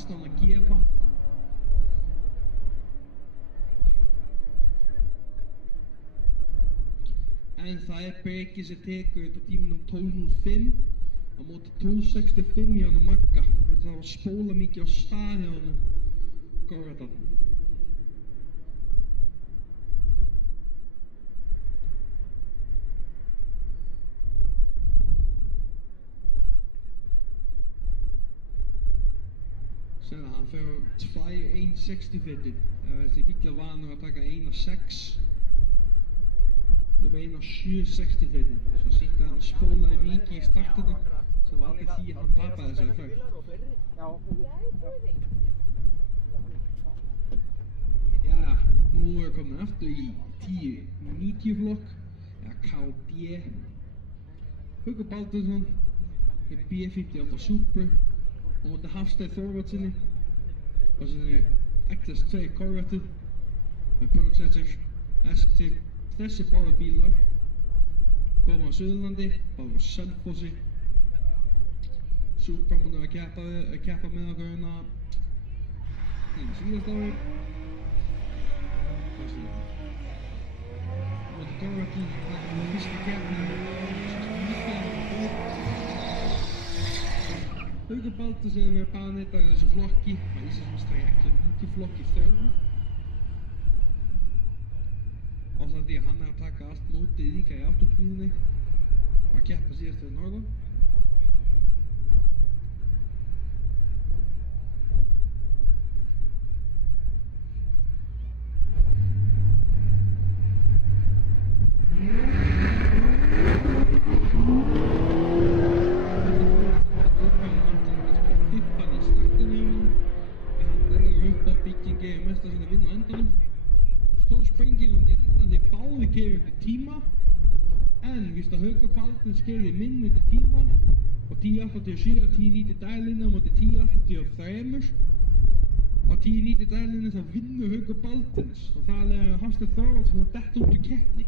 Að gefa en það er breki sem tekur þetta tímanum 12.05 á móti 12.65 hjá hann Magga. Það var að spóla mikið á stað hjá hann Goratan. Hann fyrir 2.160 fyrir þessi bíl er vanur að taka 1.6 1.760 fyrir svo sýnt að hann spólaði mikið í startinu sem valdi því að hann tapaði þessari för. Jæja, nú erum við komin aftur í 10.90 flokk eða KD. Haukur Baldursson er B58 Super og móti Hafstein Þorvaldsssyni og sinni XS2 Corvette með Processor ST. Þessi báðir bílar koma á Suðurlandi, báðir á Selfossi. Supra múnir að keppa með okkur hérna síðast ári. Móti Corvette, það er fyrsta keppni Haukur Baldursson hefur verið baneittar í þessu flokki, var Íslandsmeistari í XL90 flokki þörfum. Ásamt því að hann er að taka allt mótið líka í autosmíðinni að keppa síðast fyrir norðan. Haukur Baldursson skeið í minni til tíma og 10.87 og 10.90 dælinu á móti 10.83 og 10.90 dælinu þá vinnur Haukur Baldursson og það er Hafstein Þorvaldsson að detta út úr keppni.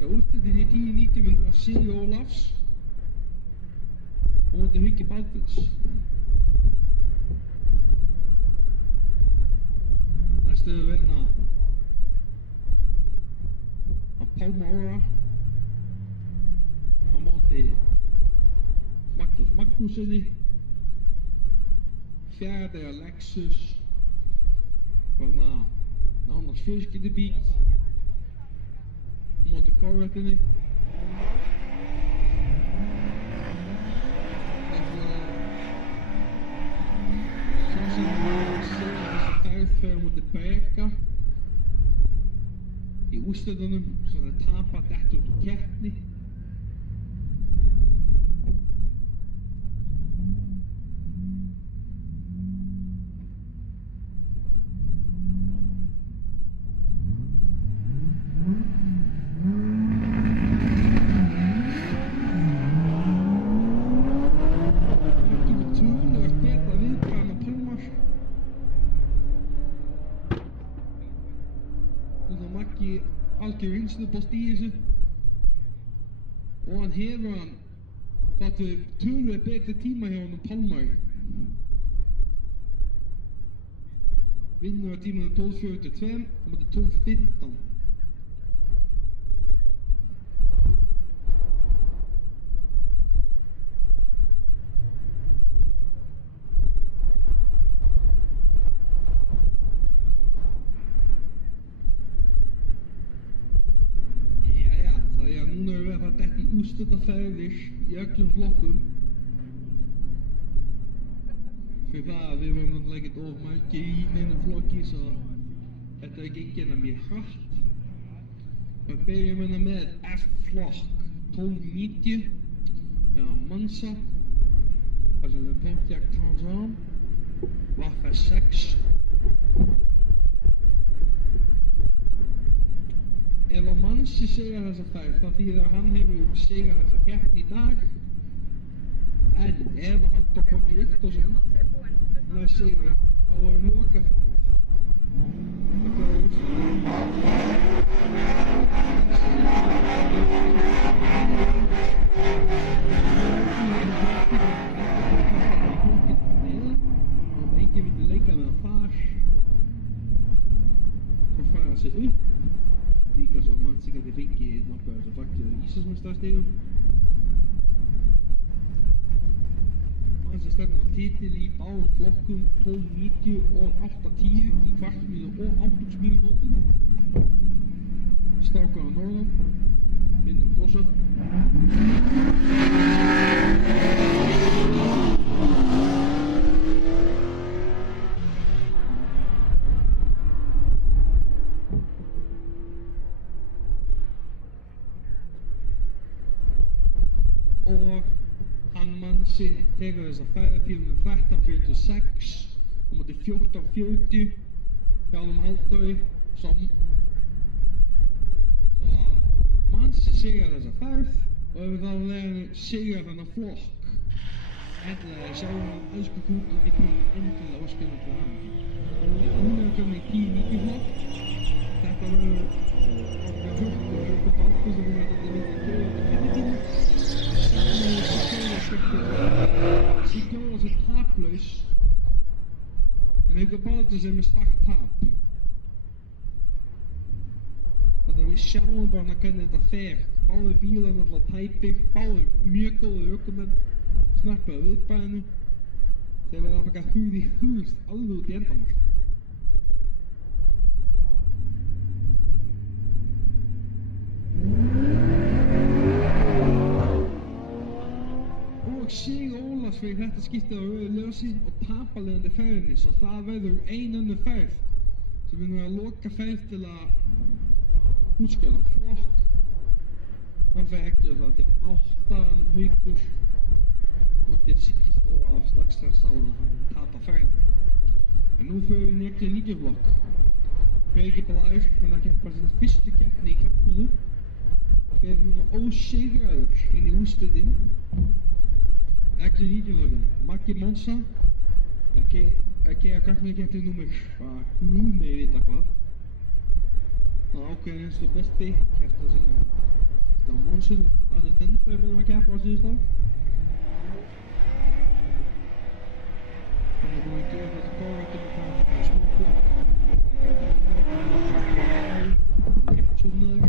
Úrslitin í 10.90 mun vera Sigur Ólafs og móti Hauki Baldursson. Næstu við verðum að Pálma Óra á móti Magnús Magnússyni. Fjärði er Lexus og nánast fjölskyldubíl á móti Corvettinni. Sá sem var þessa ferð fer á móti Breka í úrslitunum sem þeir tapa detta út úr keppni. Algjör reynslubolt í þessu og hann hefur hann áttu töluvert betri tíma hjá honum Pálmari. Vinnur á tímanum 12:42 á móti 12:15. Jæja, það er að núna erum við að fara dætt í úrslitaferðir í öllum flokkum. Fyrir það að við vorum náttúrulega ekkert of margir í neinum flokki, svo þetta er gengið að mjög hratt. Við byrjum hérna með F-flokk 1290 hjá Mansa, þar sem er Pontiac Trans Am, Waffe 6. Ef að Mansi sigrar þessa ferð, þá þýðir að hann hefur sigrað þessa keppni í dag. En ef að Halldór Páll Viktorsson nær sigri, þá er loka ferð. Þetta er og enginn vildi leika með hann þar. Svo fær hann sig upp. Líka svo Mansi geti fengið nokkuð af þessum faktíðu Íslandsmeistaratstigunum. Mansi stefnir á titil í báðum flokkum 1290 og 810 í kvartmílu og áttugsmílu mótum. Strákar á norðan, vinnur Þórsson. Og hann Mansi tekur þessa ferðartíðum 13:46 á móti 14:40 hjá honum Halldóri. Svo Mansi sigrar þessa ferð og hefur þá leiðan sigrar þennan flokk. Endilega sjáum við elsku kútur í bíl, endilega óskilum til hann. Hún hefur komið í 10-90 flokk. Þetta verður okkar hugg og hugg og bálku sem hún hefði litið kjóða til kennitíma. Sigjóða sér taplaus, en Haukur Baldur sem er svagt tap. Þannig að við sjáum bara hvernig þetta fer. Báðir bílar náttúrulega tæpir, báðir mjög góðir ökumenn, snarpa á viðbæðinu. Þeir verða að taka hurð í hurð alveg út í endamark. Og Sigur Ólafs fyrir þetta skiptið á rauðu ljósi og tapaleðandi ferðinni, svo það verður ein önnur ferð sem við erum að loka ferð til að útskjöra flokk. Hann fer ekki að það til 8 Haukur og til Siggi stóð af strax þar sáðan að hann tapa ferðinni. En nú fyrir við inn í 90 flokk. Breki Blær, hann að keppa sína fyrstu keppni í kappinu. Fyrir núna ósigraður inn í úrslitin. Ekki líkjaflokkin. Maggi Monsa, ekki að kappnikeppni númer guð með vita hvað. Það ákveðin eins og besti, keppta á Monsun, sem að Danni Þenda er búinn að keppa á síðust ár. Hann er búinn að gefa þessi kórættum og það smóku. Létt súnaður.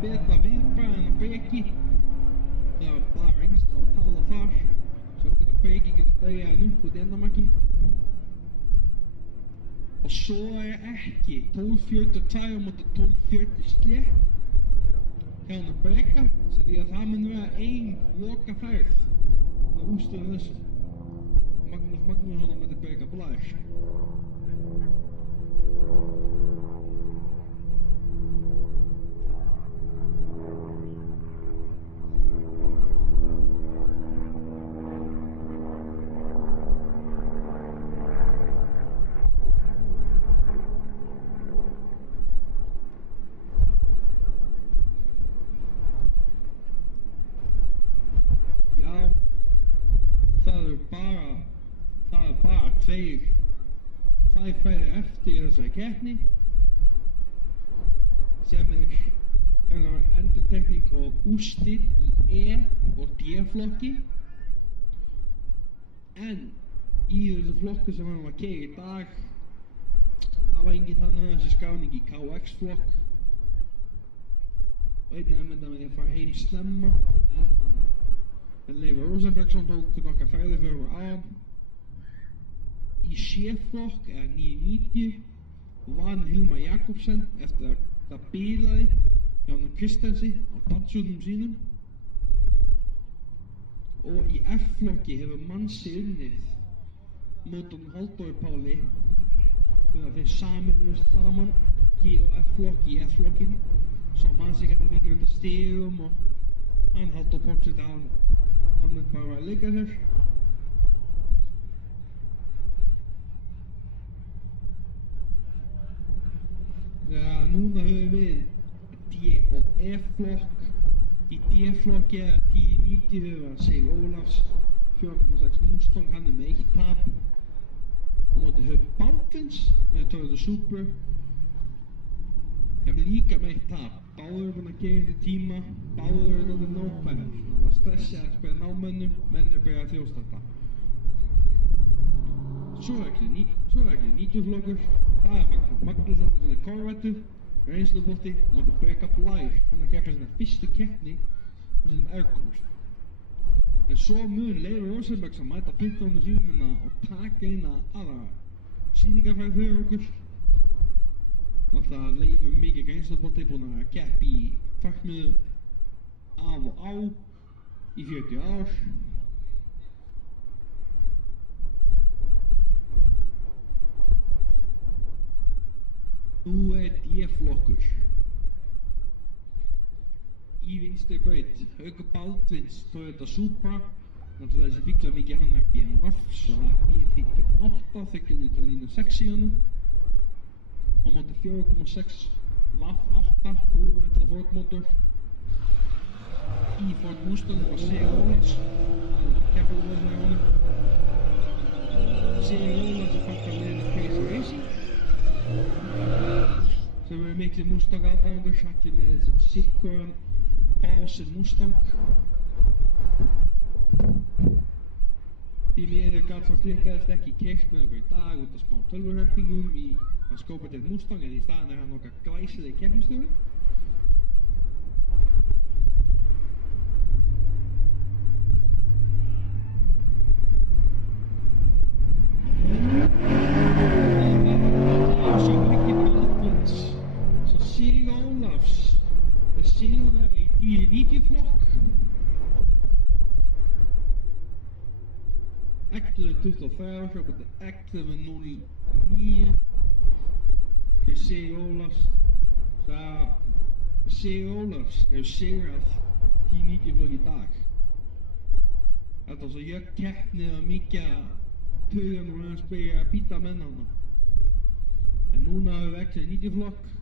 Beta viðbæðan að Breki. Það var bara yngst að tala þar. Svo okkur að Breki getur dæjað hann upp út í endamarki. Og svo er ekki 12:42 á móti 12:40 slétt hjá hann að Breka, svo því að það mun vera ein loka ferð með úrslitum þessu. Magnús Magnússon á móti Breka Blær. þeir 2 færi eftir í þessari keppni sem endurtekning og úrslit í E og D flokki en í þessu flokku sem hann var að keyra í dag það var engin þannig að þessi skráning í KX flokk og einn af þeim með því að fara heim snemma en Leifur Rosenbergsson tók nokkra færi fyrir á hann í C-flokk eða 990 vann Hilmar Jakobsen eftir að það bilaði hjá hann Kristensi á dansunum sínum og í F-flokki hefur Mansi unnið mót Halldóri Páli þegar þeir saminuðust saman G og F-flokk í F-flokkin svo Mansi gæti fengið út af stigum og hann Halldór Portsett hann myndi bara að leika sér þegar núna höfum við D og E-flokk í D-flokki eða 1090 höfum við Sig Ólafs 4,6 Mustang, hann með 1 tap á móti Hauk Baldvins með Toyota Supra hann líka með 1 tap báður eru búin að gefa undir tíma báður eru alveg nákvæmir það stressja að spila námönnum menn eru byrjað að þjóðstarta svo er ekki 90 flokkur það er Magnús Magnússon með sinni Corvettu reynslubolti á móti Breka Blær hann að keppa sinna fyrstu keppni á sinum Airgolf en svo mun Leifur Rosenbergsson mæta pittónu sínum og taka eina aðra sýningarferð fyrir okkur náttúrulega Leifur mikið reynslubolti búinn að keppa í fakkmiðu af og á í 40 ár nú er D-flokkur í vinstri braut Hauk Baldvins Toyota Supra náttúrulega þessi bílar mikið hann er BMWs og það er B58 þykjulítra línu 6 í honum á móti 4,6 VAF 8 húfuvella Ford motor í Ford Mustang var Sig Ólafs það er keppulvöðsar í honum Sig Ólafs er fætt að leiða Crazy Racing sem eru miklu Mustang aðdáendur allir með þessum sikkuran básinn Mustang því miður gat þá klikkaðist ekki keyrt með okkur í dag út af smá tölvuhökningum í hans skópatið Mustang en í staðinn er hann okkar glæsileg keppnisstjóri Sig Ólafs er sigurvegari í 1090 flokk 11.23 hljópandi 11.09 fyrir Sig Ólafs Sig Ólafs hefur sigrað 1090 flokk í dag þetta var svo jöfn keppni og mikið taugan og hans byrja að býta menn hana en núna hefur við 90 flokk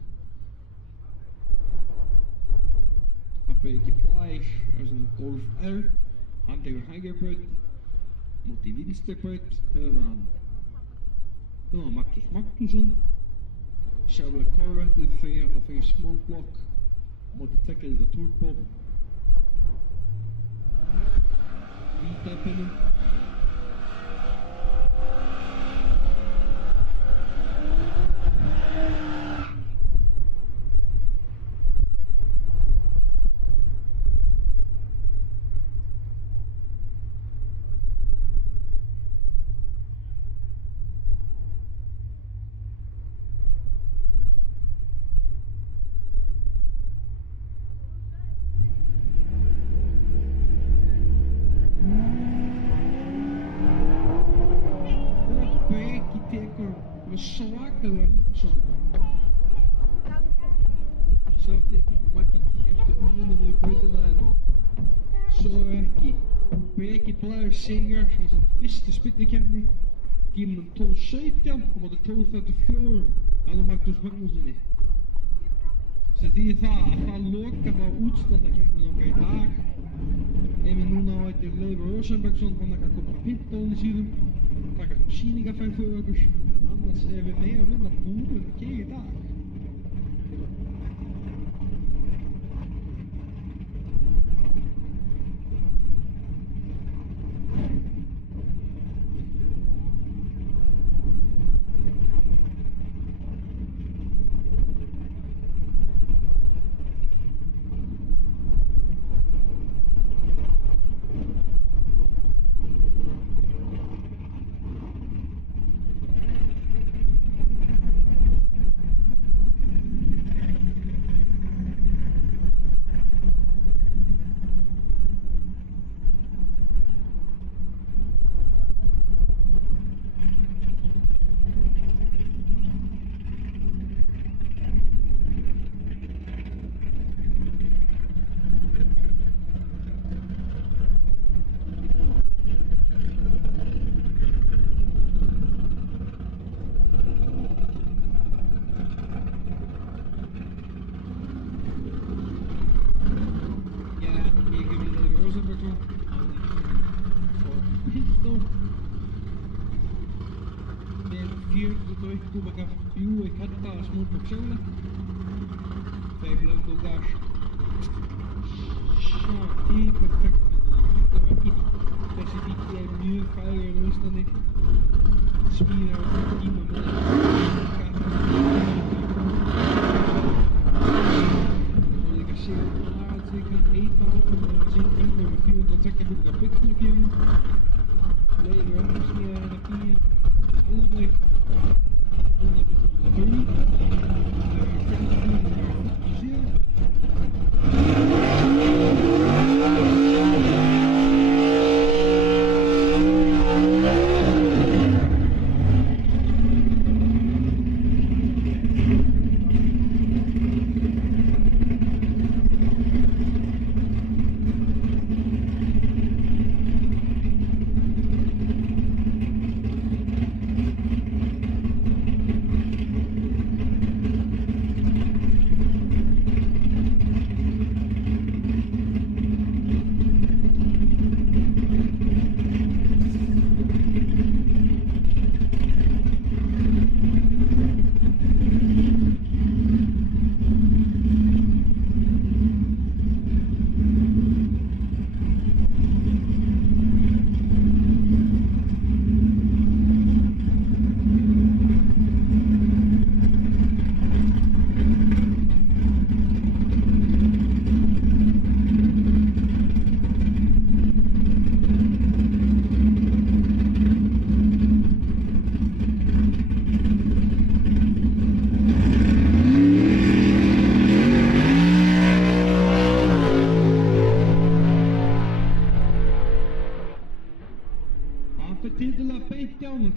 Breki Blær á þessum Golf R hann tekur hægri braut móti vinstri braut höfum hann Magnús Magnússon sjálfur Corvettið fyrir small block móti tekkelita turbo vítapinnum svakalega ljósana svo tekur Maggi eftir muninu í brautina en svo ekki Breki Blær sigrar í sinni fyrstu spyrnukeppni tímanum 12.17 og móti 12.34 hann og Magnús Magnúsinni sem þýðir það að það lokar á útslatakeppninu okkar í dag ef við núna á eftir Leifur Rosenbergsson hann að koma á pittónu sínum taka sýningarferð fyrir okkur, en annars við meira og minna búin að gera í dag. Kubaga più katta små pixel. Feblen lugar. Shaki perfekt. Det var ikke spesifikt mye fejl i løsningen. Smiler og timer med. Så jeg kan se at jeg kan 8 år og 10 timer med 430 kubaga bygning. Lager også mere energi. Aldrig.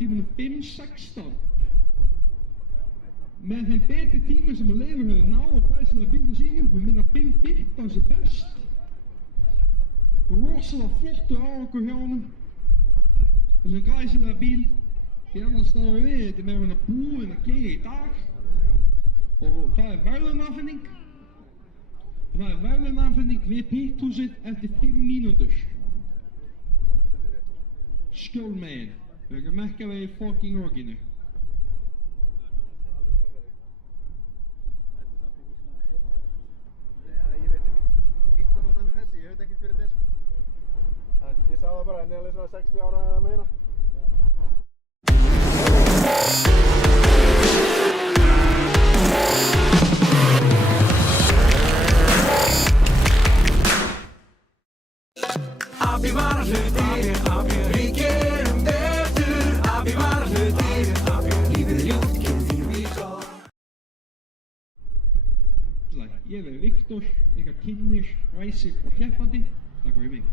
Tímanu 5:16 með þeim betri tíma sem að Leifur hefur náð að glæsilega bílnum sínum við minna 5:15 sem best rosalega flottur árangur hjá honum þessum glæsilega bíl því annars þá við þetta með hann að búin að keyra í dag og það er verðlaunafhending við pitthúsið eftir 5 mínútur skjólmegin við erum ekki að vera í fucking rockinu. Ég veit ekki, lístan á þannig þessi, ég veit ekki fyrir þess sko. Ég sá það bara, henni er alveg svona 60 ára eða meira. Abi var hlutir, við gerum betur. Abi var hlutir, lífið er ljúft, gerum því við svo. Ég verði Viktor, ykkar kynnir, ræsir og keppandi. Takk fyrir mig.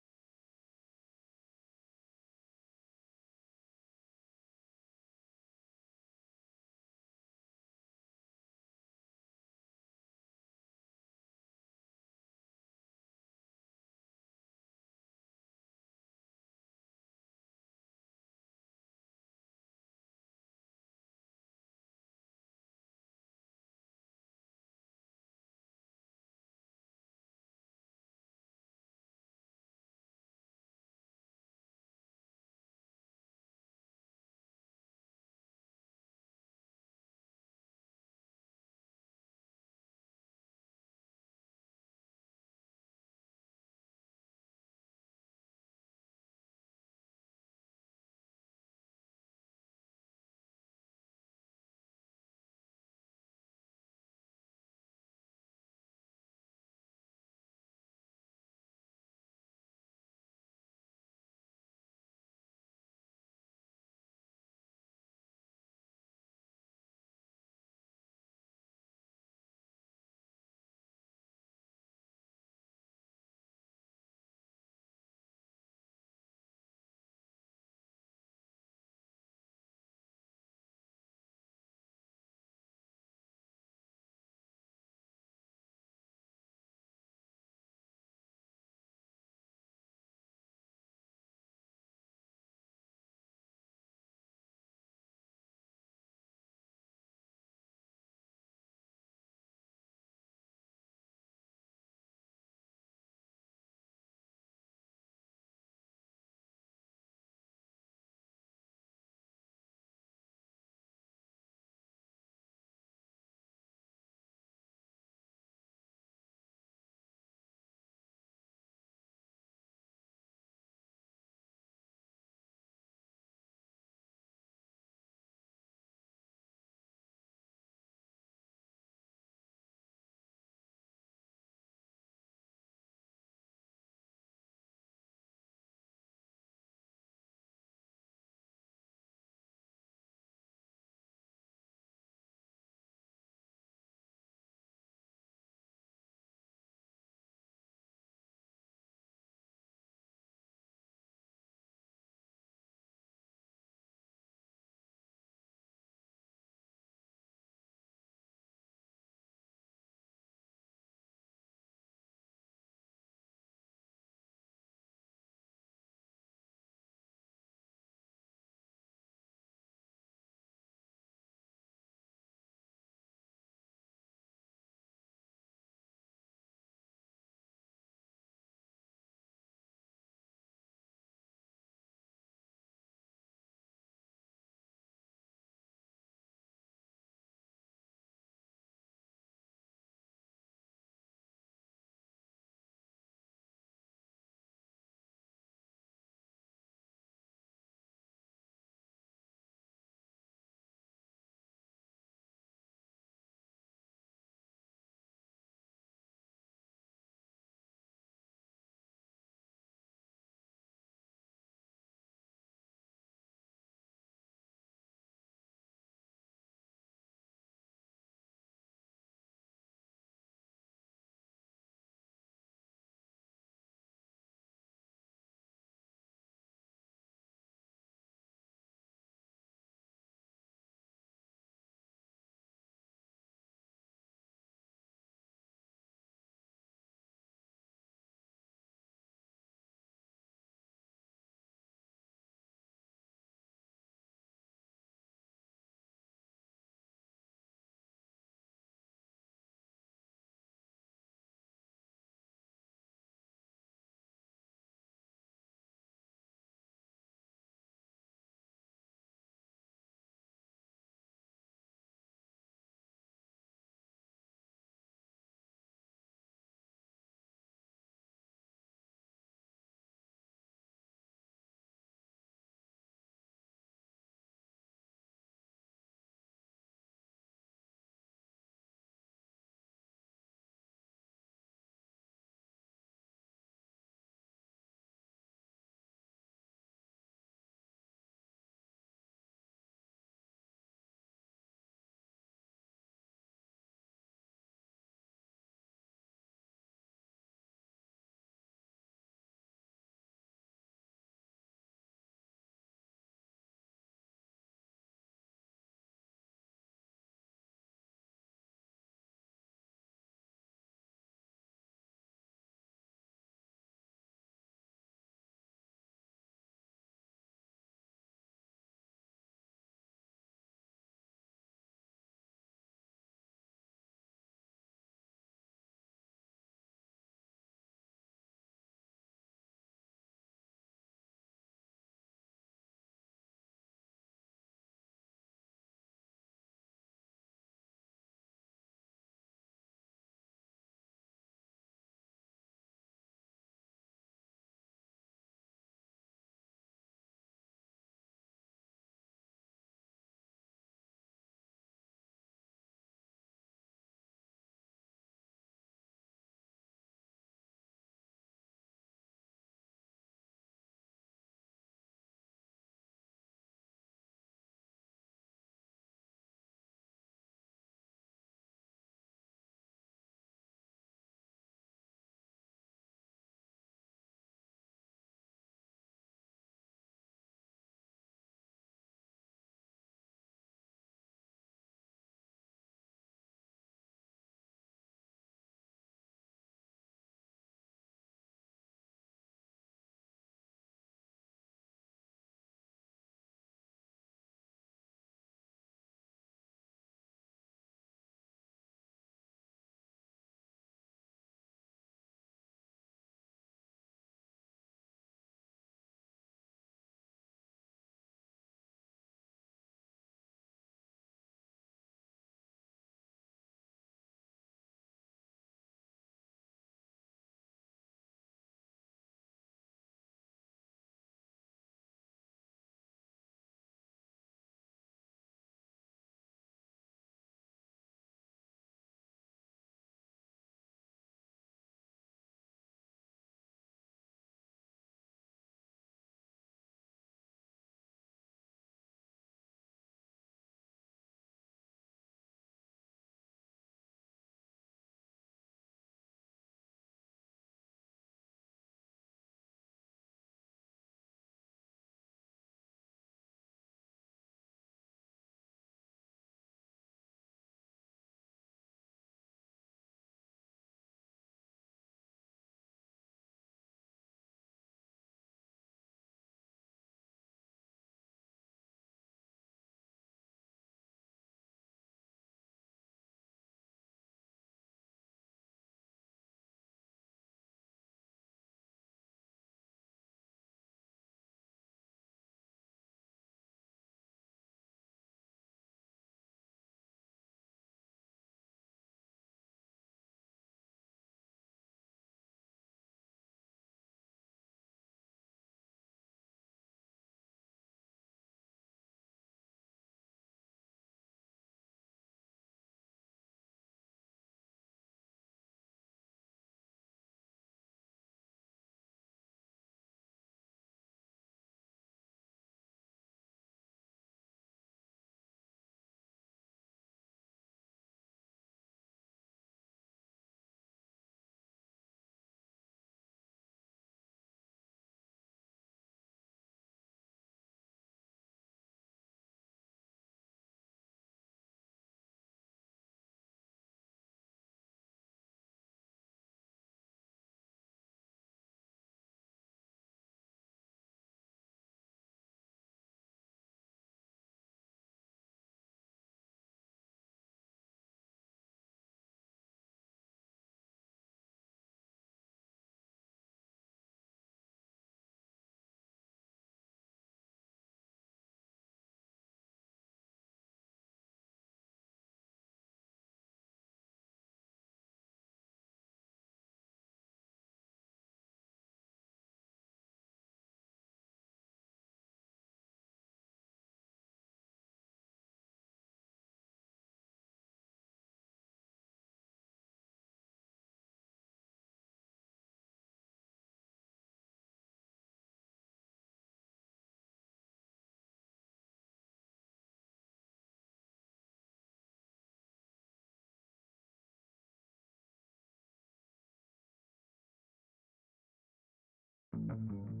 Thank